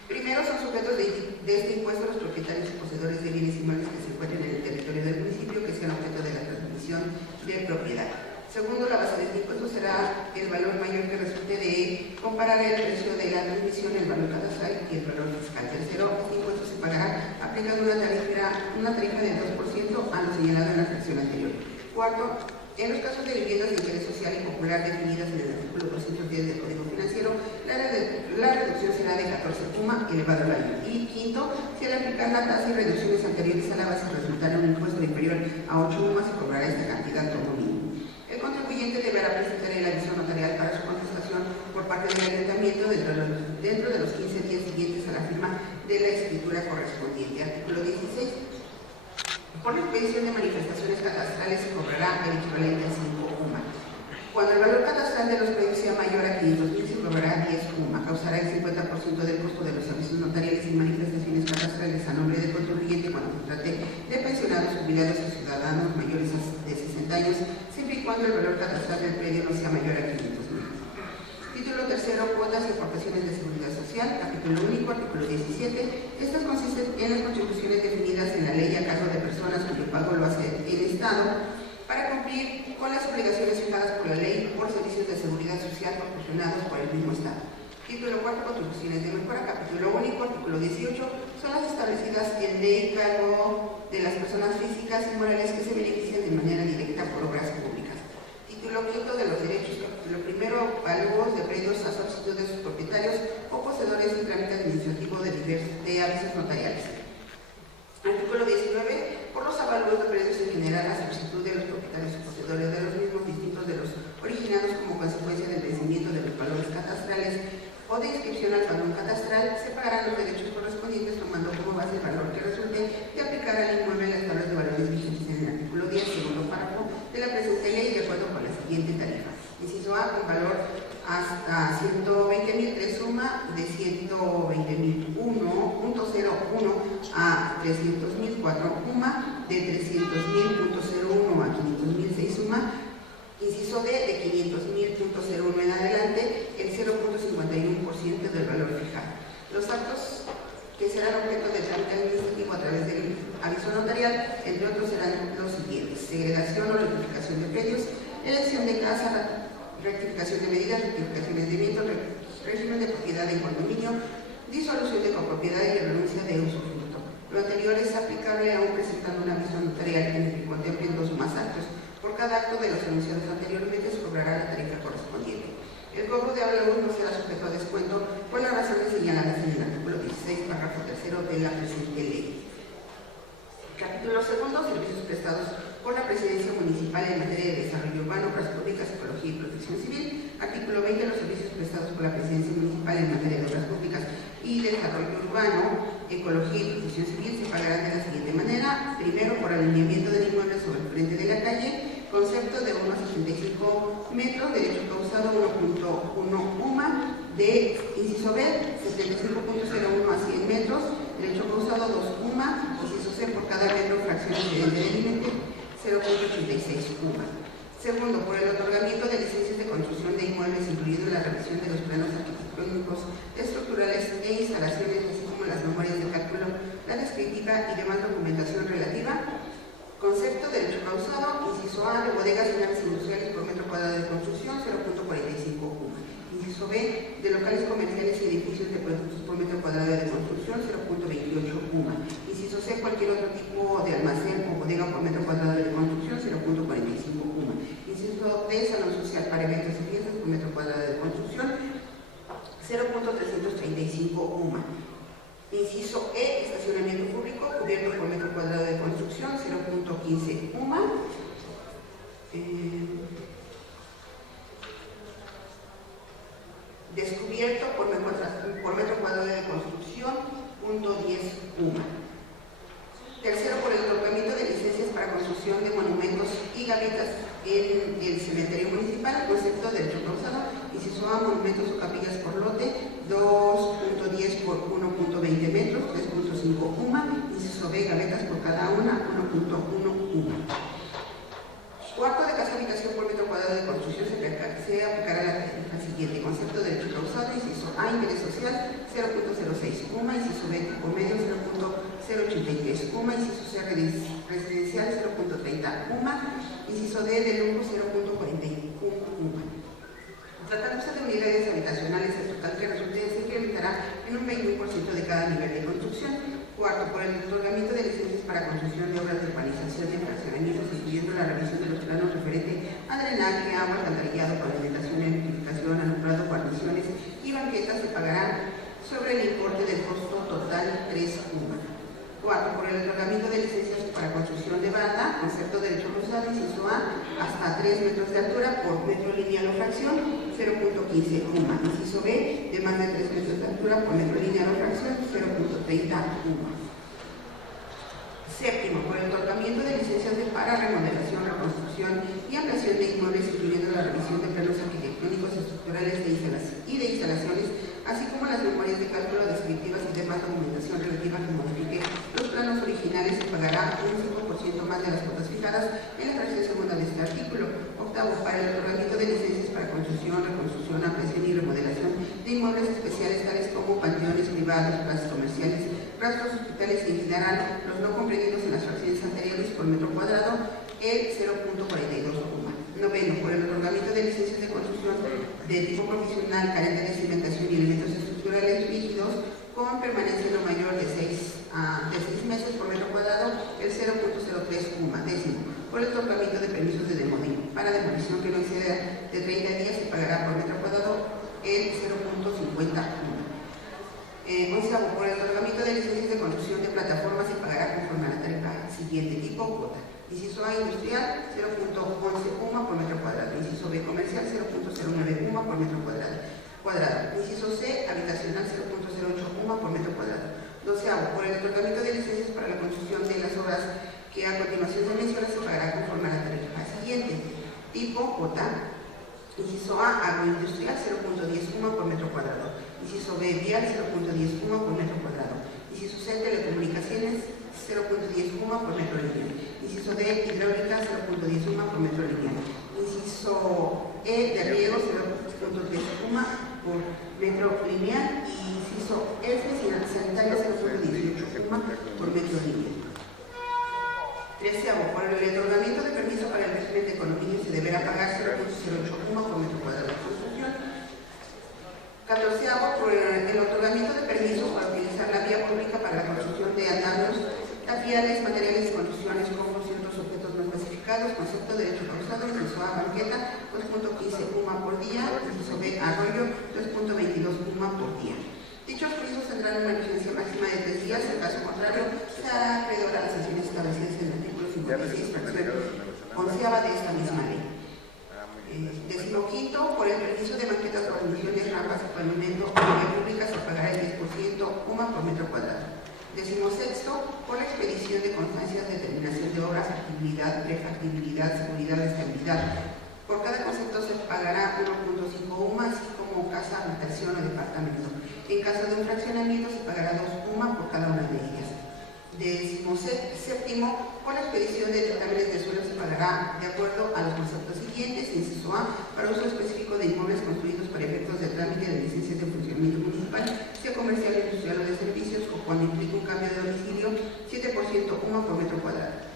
Primero, son sujetos de este impuesto los propietarios y poseedores de bienes inmuebles que se encuentren en el territorio del municipio que sean objeto de la transmisión de propiedad. Segundo, la base de este impuesto será el valor mayor que resulte de comparar el precio de la transmisión, el valor catastral y el valor fiscal. Tercero, este impuesto se pagará aplicando una tarifa de 2% a lo señalado en la fracción anterior. Cuarto, en los casos de viviendas de interés social y popular definidas en el artículo 210 del Código Financiero, la reducción será de 14 UMA elevado al año. Y quinto, si al aplicar la tasa y reducciones anteriores a la base resultara un impuesto inferior a 8 UMA, se cobrará esta cantidad como mínimo. El contribuyente deberá presentar el aviso notarial para su contestación por parte del ayuntamiento dentro de los 15 días siguientes a la firma de la escritura correspondiente. Artículo 16. Por la expedición de manifestaciones catastrales se cobrará el equivalente a 5 UMA. Cuando el valor catastral de los predios sea mayor a 500.000, se cobrará 10 UMA. Causará el 50% del costo de los avisos notariales y manifestaciones catastrales a nombre del contribuyente cuando se trate de pensionados, jubilados y ciudadanos mayores de 60 años, siempre y cuando el valor catastral del predio no sea mayor a 500.000. Título tercero, cuotas y aportaciones de seguridad social. Capítulo único, artículo 17. Estas consisten en las contribuciones definidas en la ley a cargo de personas cuyo pago lo hace el Estado para cumplir con las obligaciones fijadas por la ley por servicios de seguridad social proporcionados por el mismo Estado. Título cuarto, contribuciones de mejora. Capítulo único, artículo 18. Son las establecidas en ley cargo de las personas físicas y morales que se benefician de manera directa por obras públicas. Título quinto de los derechos. Capítulo primero, pagos de predios a solicitud de sus propietarios o poseedores en trámite administrativo de avisos notariales. Artículo 19. Por los avalúos de predios en general, a solicitud de los propietarios o poseedores de los mismos distintos de los originados como consecuencia del vencimiento de los valores catastrales o de inscripción al padrón catastral, se pagarán los derechos correspondientes tomando como base el valor que resulte de aplicar al inmueble las tablas de valores vigentes en el artículo 10, segundo párrafo de la presente ley, de acuerdo con la siguiente tarifa. Inciso A, con valor hasta 120.000, 3 suma de 120.000, 1.01 a 300.000, 4 UMA, de 300.000.01 a 500.000, 6 suma. Inciso D, de 500.000.01 en adelante, el 0.51% del valor fijado. Los actos que serán objeto de trámite administrativo a través del aviso notarial, entre otros, serán los siguientes: segregación o rectificación de predios, elección de casa, rectificación de medidas, rectificaciones de viento, régimen de propiedad en condominio, disolución de copropiedad y renuncia de usufructo. Lo anterior es aplicable aún presentando un aviso notarial en el que contemplen 2 o más actos. Por cada acto de los anunciados anteriormente se cobrará la tarifa correspondiente. El cobro de avalúos no será sujeto a descuento por las razones señaladas en el artículo 16, párrafo tercero de la presente ley. Capítulo segundo, servicios prestados por la Presidencia Municipal en materia de desarrollo urbano, obras públicas, ecología y protección civil. Artículo 20, los servicios prestados por la Presidencia Municipal en materia de obras públicas y desarrollo urbano, ecología y protección civil se pagarán de la siguiente manera. Primero, por alineamiento del inmueble sobre el frente de la calle, concepto de 1,65 metros, derecho causado 1.11 de inciso B, 75.01 a 100 metros, derecho causado 2 UMA, inciso C, por cada metro fracción excedente del límite 0.86 UMA. Segundo, por el otorgamiento de licencias de construcción de inmuebles, incluyendo la revisión de los planos arquitectónicos, estructurales e instalaciones, así como las memorias de cálculo, la descriptiva y demás documentación relativa. Concepto, derecho causado, inciso A, de bodegas finales industriales por metro cuadrado de construcción, 0.45 UMA. Inciso B, de locales comerciales y edificios de productos por metro cuadrado de construcción, 0.28 UMA. Inciso C, cualquier otro tipo de almacén o bodega por metro cuadrado de construcción, 0.45 UMA. Inciso D, salón social para eventos y fiestas por metro cuadrado de construcción, 0.335 UMA. Inciso E, estacionamiento público cubierto por metro cuadrado de construcción, 0.15 UMA. Descubierto por metro cuadrado de construcción, 0.10 UMA. Tercero, por el otorgamiento de licencias para construcción de monumentos y gavetas en el cementerio municipal, concepto de derecho causado, inciso A, monumentos o capillas por lote, 2.10 por 1.20 metros, 3.5 UMA, inciso B, gavetas por cada una, 1.1 UMA. Cuarto, de casa habitación por metro cuadrado de construcción se aplicará la siguiente: concepto de derecho causado, inciso A, interés social, 0.06 UMA, inciso B, tipo medio, 0.083 UMA, inciso C, residencial, 0.30 UMA, inciso D, de lujo, 0.41 UMA. Tratándose de unidades habitacionales, el total que resulte se incrementará en un 21% de cada nivel de construcción. Cuarto, por el otorgamiento de licencias para construcción de obras de urbanización y fraccionamientos, incluyendo la revisión de los planos referente a drenaje, agua, alcantarillado, pavimentación, electrificación, alumbrado, guarniciones y banquetas, se pagará sobre el importe del costo total 3 UMA. Cuarto, por el otorgamiento de licencias para construcción de banda, concepto de derecho causado, inciso A, hasta 3 metros de altura por metro lineal o fracción, 0.15 UMA. Inciso B, de más de 3 metros de altura por metro lineal o fracción, 0.30 UMA. Séptimo, por el otorgamiento de licencias para remodelación, reconstrucción y ampliación de inmuebles, incluyendo la revisión de planos arquitectónicos, estructurales y de instalaciones, así como las memorias de cálculo descriptivas y demás documentación relativa que modifique los planos originales, se pagará un 5% más de las cuotas fijadas en la fracción segunda de este artículo. Octavo, para el otorgamiento de licencias para construcción, reconstrucción, ampliación y remodelación de inmuebles especiales tales como panteones privados, plazas comerciales, rastros, hospitales y en general los no comprendidos en las fracciones anteriores por metro cuadrado, el 0.42 UMA. Noveno, por el otorgamiento de licencias de construcción de tipo profesional carente de cimentación y elementos estructurales rígidos con permanencia no mayor de 6 meses por metro cuadrado, el 0.03 UMA. Décimo, por el otorgamiento de permisos de demolición para demolición que no exceda de 30 días, se pagará por metro cuadrado el 0.50 UMA. Onceavo, por el otorgamiento de licencias de construcción de plataformas, se pagará conforme a la tarifa siguiente: tipo cuota. Inciso A, industrial, 0.11 UMA por metro cuadrado. Inciso B, comercial, 0.09 UMA por metro cuadrado. Inciso C, habitacional, 0.08 UMA por metro cuadrado. Doceavo, por el otorgamiento de licencias para la construcción de las obras que a continuación se menciona, se pagará conforme a la tarifa siguiente: tipo cuota. Inciso A, agroindustrial, 0.10 UMA por metro cuadrado. Inciso B, vial, 0.10 UMA por metro cuadrado. Inciso C, telecomunicaciones, 0.10 UMA por metro lineal. Inciso D, hidráulica, 0.10 UMA por metro lineal. Inciso E, de riego, 0.10 UMA por metro lineal. Y inciso F, sanitaria, 0.18 UMA por metro lineal. Treceavo, por el otorgamiento de permiso para el régimen de economía, se deberá pagar 0.08 UMA por metro cuadrado de construcción. Catorceavo, por el otorgamiento de permiso para utilizar la vía pública para la construcción de andamios, tapiales, materiales y construcciones como ciertos objetos no especificados, concepto de derecho causado, inciso A, banqueta, 2.15 UMA por día, inciso B, arroyo, 2.22 UMA por día. Dichos permisos tendrán una vigencia máxima de 3 días, en caso contrario, se hará acreedor a las sanciones establecidas en el artículo 56, fracción 11ª de esta misma ley. Decimoquinto, por el permiso de banquetas, guarniciones, rampas y pavimento en vía pública, se pagará el 10% UMA por metro cuadrado. Decimosexto, por la expedición de constancias de terminación de obras, factibilidad, prefactibilidad, seguridad, estabilidad. Por cada concepto se pagará 1.5 UMA, así como casa, habitación o departamento departamento. En caso de un fraccionamiento se pagará 2 UMA por cada una de ellas. 17º, con la expedición de dictámenes de suelo se pagará de acuerdo a los conceptos siguientes. Inciso A, para uso específico de inmuebles construidos para efectos de trámite de licencias de funcionamiento municipal, sea comercial, industrial o de servicios, o cuando implica un cambio de domicilio, 7% UMA por metro cuadrado.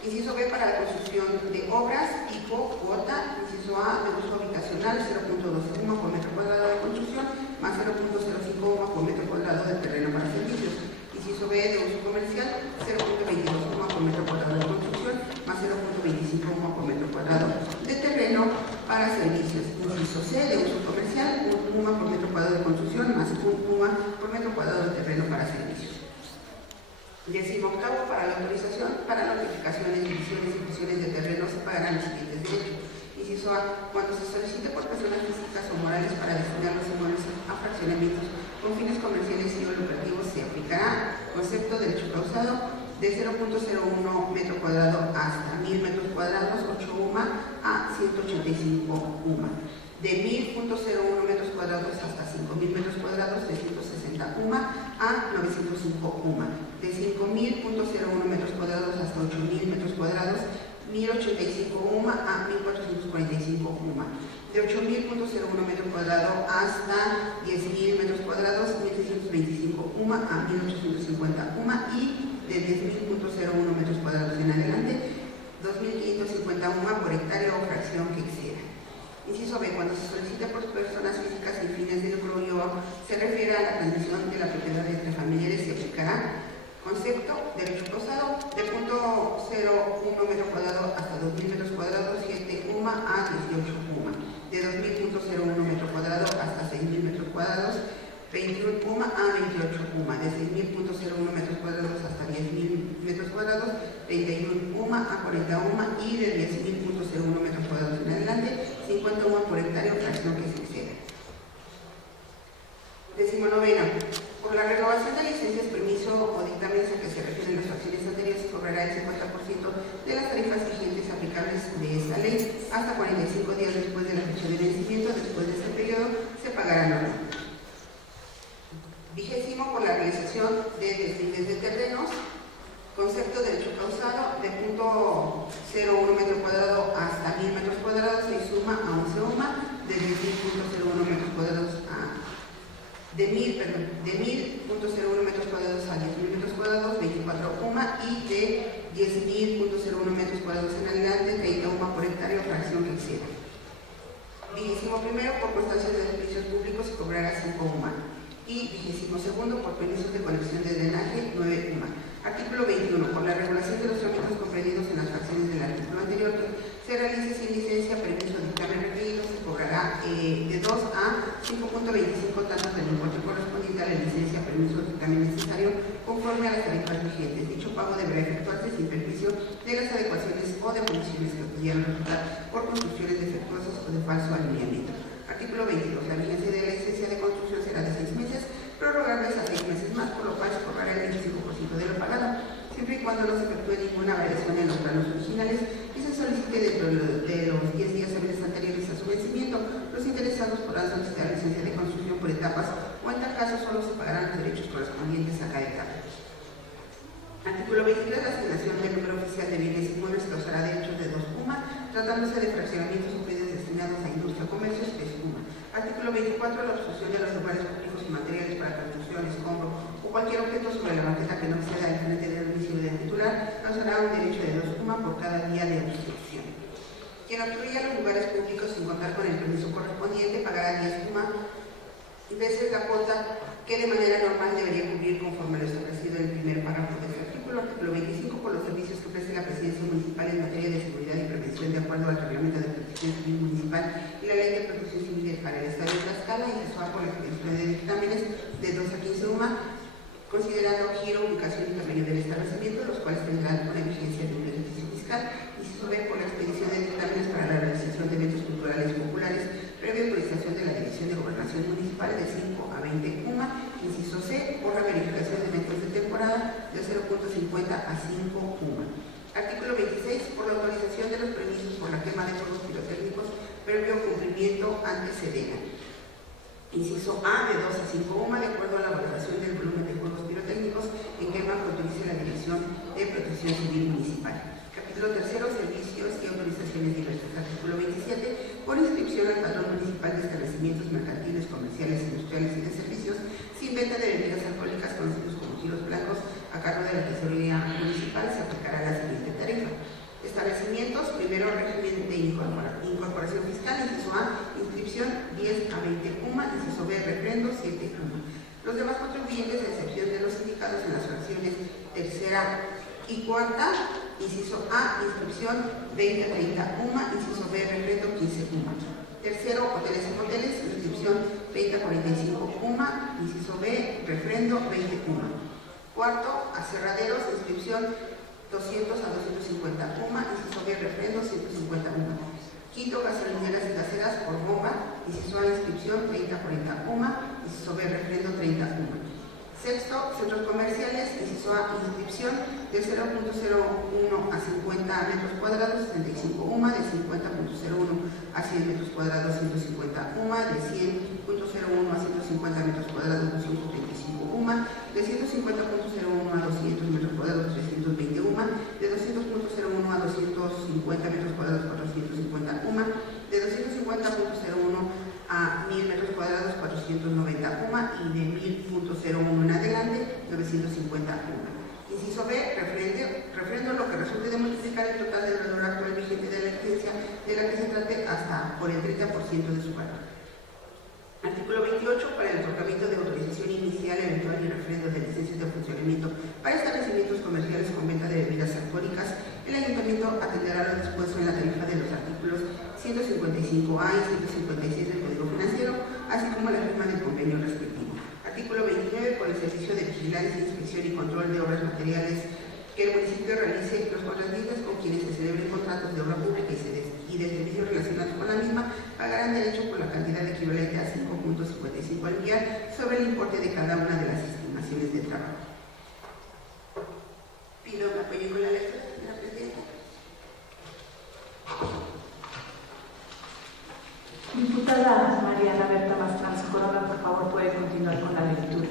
Inciso B, para la construcción de obras tipo cuota. Inciso A, de uso habitacional, 0.12 UMA por metro cuadrado de construcción, más 0.05 UMA por metro cuadrado de terreno para servicios. Inciso B, de uso comercial, 0.22 UMA por metro cuadrado de construcción, más 0.25 UMA por metro cuadrado de terreno para servicios. Inciso C, de uso comercial, 1 UMA por metro cuadrado de construcción, más 1 UMA por metro cuadrado de terreno para servicios. 18º, para la autorización para notificaciones, divisiones y fusiones de terreno se pagarán los siguientes derechos. Inciso A, cuando se solicite por personas físicas o morales para destinar los inmuebles a fraccionamientos con fines comerciales y o lucrativos, se aplicará concepto de derecho causado de 0.01 metro cuadrado hasta 1000 metros cuadrados, 8 UMA a 185 UMA. De 1000.01 metros cuadrados hasta 5000 metros cuadrados, de 160 UMA a 905 UMA. De 5000.01 metros cuadrados hasta 8000 metros cuadrados, 1085 UMA a 1445 UMA. De 8000.01 metro cuadrado hasta 10.000 metros cuadrados, 1625 UMA a 1850 UMA. Y de 10.001 metros cuadrados en adelante, 2550 UMA por hectárea o fracción que exceda. Inciso B, cuando se solicita por personas físicas sin fines de lucro y o se refiere a la transmisión de la propiedad entre familiares, se aplicará concepto derecho causado de 0.01 metro cuadrado hasta 2000 metros cuadrados, 7 UMA a 18 UMA. De 2000.01 metro cuadrado hasta 6000 metros cuadrados, 21 UMA a 28 UMA. De 6000.01 metros cuadrados hasta 10.000 metros cuadrados, 31 UMA a 40 UMA. Y de 10.001 metros cuadrados en adelante, 50 UMA por hectárea o fracción que se exceda. 19º, por la renovación de licencias, permiso o dictámenes a que se refieren las fracciones anteriores, se cobrará el 50% de las tarifas vigentes aplicables de esta ley hasta 45 días después de la fecha de vencimiento. Después de este periodo se pagará la norma. 20º, por la realización de destinos de terrenos, concepto de derecho causado de 0.01 metro cuadrado hasta 1000 metros cuadrados, 6 UMA a 11 UMA. De 10.01 metros cuadrados a de 1000.01 metros cuadrados a 10.000 metros cuadrados, 24 UMA. Y de 10.001 metros cuadrados en adelante, 30 UMA por hectárea o fracción que exceda. 21º, por prestación de servicios públicos se cobrará 5 UMA. Y 22º, por permisos de conexión de drenaje, 9 UMA. Artículo 21. Por la regulación de los trámites comprendidos en las fracciones del artículo anterior, se realice sin licencia, permiso o dictamen requerido, se cobrará de 2 a 5.25 tantos del importe correspondiente a la licencia, permiso o dictamen necesario conforme a las tarifas vigentes. Dicho pago deberá efectuarse sin perjuicio de las adecuaciones o demoliciones que pudieran resultar por construcciones defectuosas o de falso alineamiento. Artículo 22. La vigencia de la licencia de construcción será de 6 meses, prorrogables a 6 meses más, por lo cual se cobrará el 25% de lo pagado, siempre y cuando no se efectúe ninguna variación en los planos originales y se solicite dentro de los 10 días hábiles anteriores a su vencimiento. Los interesados podrán solicitar licencia de construcción por etapas o en tal caso solo se pagarán los derechos correspondientes a cada etapa. Artículo 23. La asignación del número oficial de bienes inmuebles causará derechos de 2 UMA, tratándose de fraccionamientos o predios destinados a industria o comercio, 3 UMA. Artículo 24. La obstrucción de los lugares públicos y materiales para construcción, escombro o cualquier objeto sobre la banqueta que no exceda el frente del domicilio del titular causará un derecho de 2 UMA por cada día de obstrucción. Quien obstruya los lugares públicos sin contar con el permiso correspondiente pagará 10 UMA veces la cuota que de manera normal debería cubrir conforme a lo establecido en el primer párrafo de este artículo. Artículo 25. Por los servicios que ofrece la Presidencia Municipal en materia de seguridad y prevención de acuerdo al Reglamento de Protección Civil Municipal y la Ley de Protección Civil para el Estado de Tlaxcala, y se por la expedición de dictámenes de 2 a 15 UMA, considerando giro, ubicación y tamaño del establecimiento, los cuales tendrán una vigencia de un ejercicio fiscal. Y se por la expedición de dictámenes para la realización de eventos culturales populares, previa autorización de la Dirección de Gobernación Municipal de 5 a 20 UMA. Inciso C, por la verificación de eventos de temporada de 0.50 a 5 UMA. Artículo 26. Por la autorización de los permisos por la quema de fuegos pirotécnicos previo cumplimiento ante SEDENA. Inciso A, de 2 a 5 UMA, de acuerdo a la valoración del volumen de juegos pirotécnicos en que autorice la Dirección de Protección Civil Municipal. Capítulo tercero, servicios y autorizaciones diversas. Artículo 27, por inscripción al Padrón Municipal de Establecimientos Mercantiles, Comerciales, Industriales y de Servicios sin venta de bebidas alcohólicas conocidos como giros blancos a cargo de la Tesorería Municipal, se aplicará la siguiente tarifa. Establecimientos, primero régimen de incorporación fiscal, inciso A, inscripción 10 a 20 UMA, inciso B, refrendo 7 UMA. Los demás contribuyentes, a excepción de los indicados en las fracciones tercera y cuarta, inciso A, inscripción 20 a 30 UMA, inciso B, refrendo 15 UMA. Tercero, hoteles y moteles, inscripción 20 a 45 UMA, inciso B, refrendo 20 UMA. Cuarto, aserraderos, inscripción 200 a 250 UMA, inciso B, refrendo 150 UMA. Quinto, gasolineras y gaseras por bomba, inciso A, inscripción 30 a 40 UMA, inciso B, refrendo 30 UMA. Sexto, centros comerciales, inciso A, inscripción de 0.01 a 50 metros cuadrados, 65 UMA, de 50.01 a 100 metros cuadrados, 150 UMA, de 100.01 a 150 metros cuadrados, 235 UMA, de 150.01 a 200 metros cuadrados, 320 UMA, de 200.01 a 250 metros cuadrados, 450 UMA, de 250.01 a 1000 metros cuadrados, 490 UMA, y de 1000.01 en adelante, 950 UMA. Inciso B, refrendo lo que resulte de multiplicar el total del valor actual vigente de la licencia de la que se trate hasta por el 30% de su valor. Artículo 28. Para el otorgamiento de autorización inicial, eventual y refrendo de licencias de funcionamiento para establecimientos comerciales con venta de bebidas alcohólicas, el Ayuntamiento atenderá lo dispuesto en la tarifa de los artículos 155A y 156 del Código Financiero, así como la firma del convenio respectivo. Artículo 29. Por el servicio de vigilancia, inspección y control de obras materiales que el municipio realice, los contratistas con quienes se celebren contratos de obra pública y de servicios relacionados con la misma pagarán derecho por la cantidad equivalente a 5.55 al día sobre el importe de cada una de las estimaciones de trabajo. Pido que apoyen con la lectura, señora Presidenta. Diputada Mariana Berta Mastrans Corona, por favor, puede continuar con la lectura.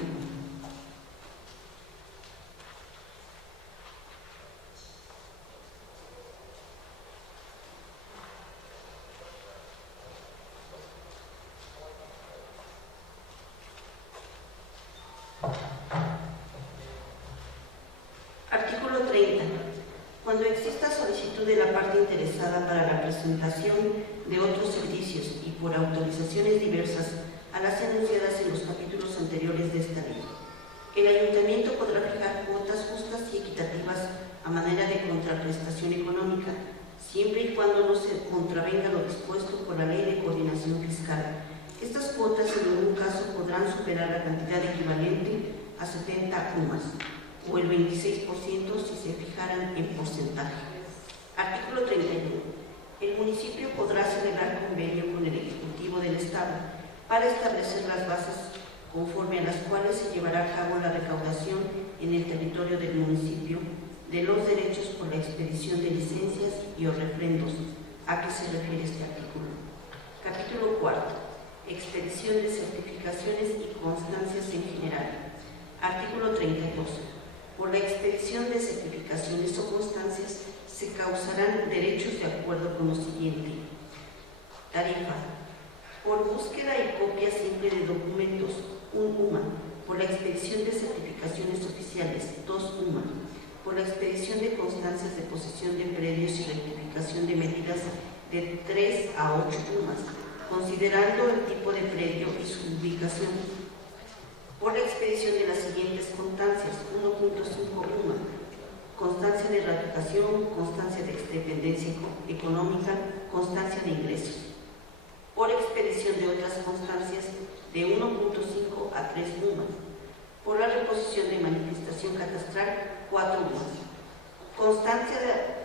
Artículo 30. Cuando exista solicitud de la parte interesada para la presentación de otros servicios y por autorizaciones diversas a las enunciadas en los capítulos anteriores de esta ley, el Ayuntamiento podrá fijar cuotas justas y equitativas a manera de contraprestación económica, siempre y cuando no se contravenga lo dispuesto por la Ley de Coordinación Fiscal. Estas cuotas en ningún caso podrán superar la cantidad equivalente a 70 UMAS, o el 26% si se fijaran en porcentaje. Artículo 31. El municipio podrá celebrar convenio con el Ejecutivo del Estado para establecer las bases conforme a las cuales se llevará a cabo la recaudación en el territorio del municipio de los derechos por la expedición de licencias y o refrendos. ¿A qué se refiere este artículo? Capítulo 4. Expedición de certificaciones y constancias en general. Artículo 32. Por la expedición de certificaciones o constancias se causarán derechos de acuerdo con lo siguiente. Tarifa. Por búsqueda y copia simple de documentos, 1 UMA. Por la expedición de certificaciones oficiales, 2 UMA. Por la expedición de constancias de posesión de predios y rectificación de medidas, de 3 a 8 UMAS, considerando el tipo de predio y su ubicación. Por la expedición de las siguientes constancias, 1.5 UMA, constancia de radicación, constancia de dependencia económica, constancia de ingresos. Por expedición de otras constancias, de 1.5 a 3 UMA. Por la reposición de manifestación catastral, 4 UMAS. Constancia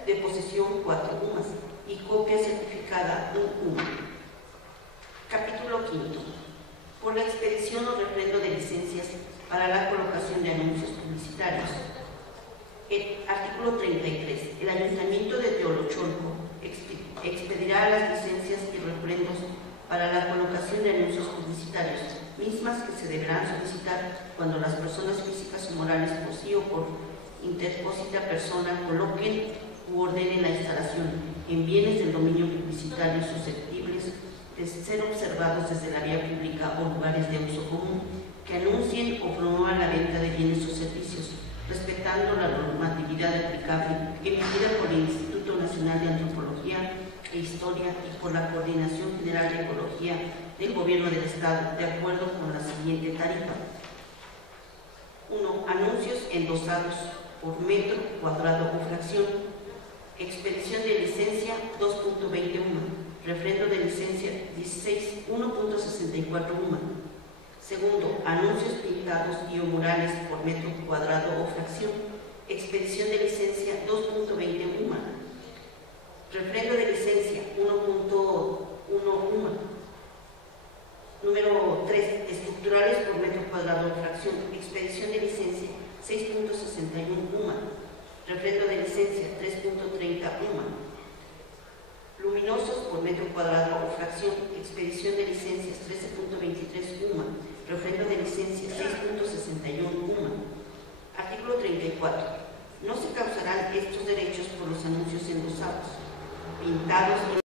de posesión, 4 UMAS. Y copia certificada, 1 UMA. Capítulo 5. Por la expedición o refrendo de licencias para la colocación de anuncios publicitarios. Artículo 33. El Ayuntamiento de Teolocholco expedirá las licencias y refrendos para la colocación de anuncios publicitarios mismas que se deberán solicitar cuando las personas físicas o morales por sí o por interpósita persona coloquen u ordenen la instalación en bienes del dominio publicitario susceptibles de ser observados desde la vía pública o lugares de uso común, que anuncien o promuevan la venta de bienes o servicios, respetando la normatividad aplicable emitida por el Instituto Nacional de Antropología e Historia y por la Coordinación General de Ecología del Gobierno del Estado, de acuerdo con la siguiente tarifa. 1. Anuncios endosados por metro cuadrado o fracción. Expedición de licencia 2.21. Refrendo de licencia 16 1.64 UMA. Segundo, anuncios pintados y o murales por metro cuadrado o fracción. Expedición de licencia 2.20 UMA. Refrendo de licencia 1.1 UMA. Número 3. Estructurales por metro cuadrado o fracción. Expedición de licencia 6.61 UMA. Refrendo de licencia 3.30 UMA. Luminosos por metro cuadrado o fracción. Expedición de licencias 13.23 UMA. Refrendo de licencia 6.61 UMA. Artículo 34. No se causarán estos derechos por los anuncios endosados, pintados y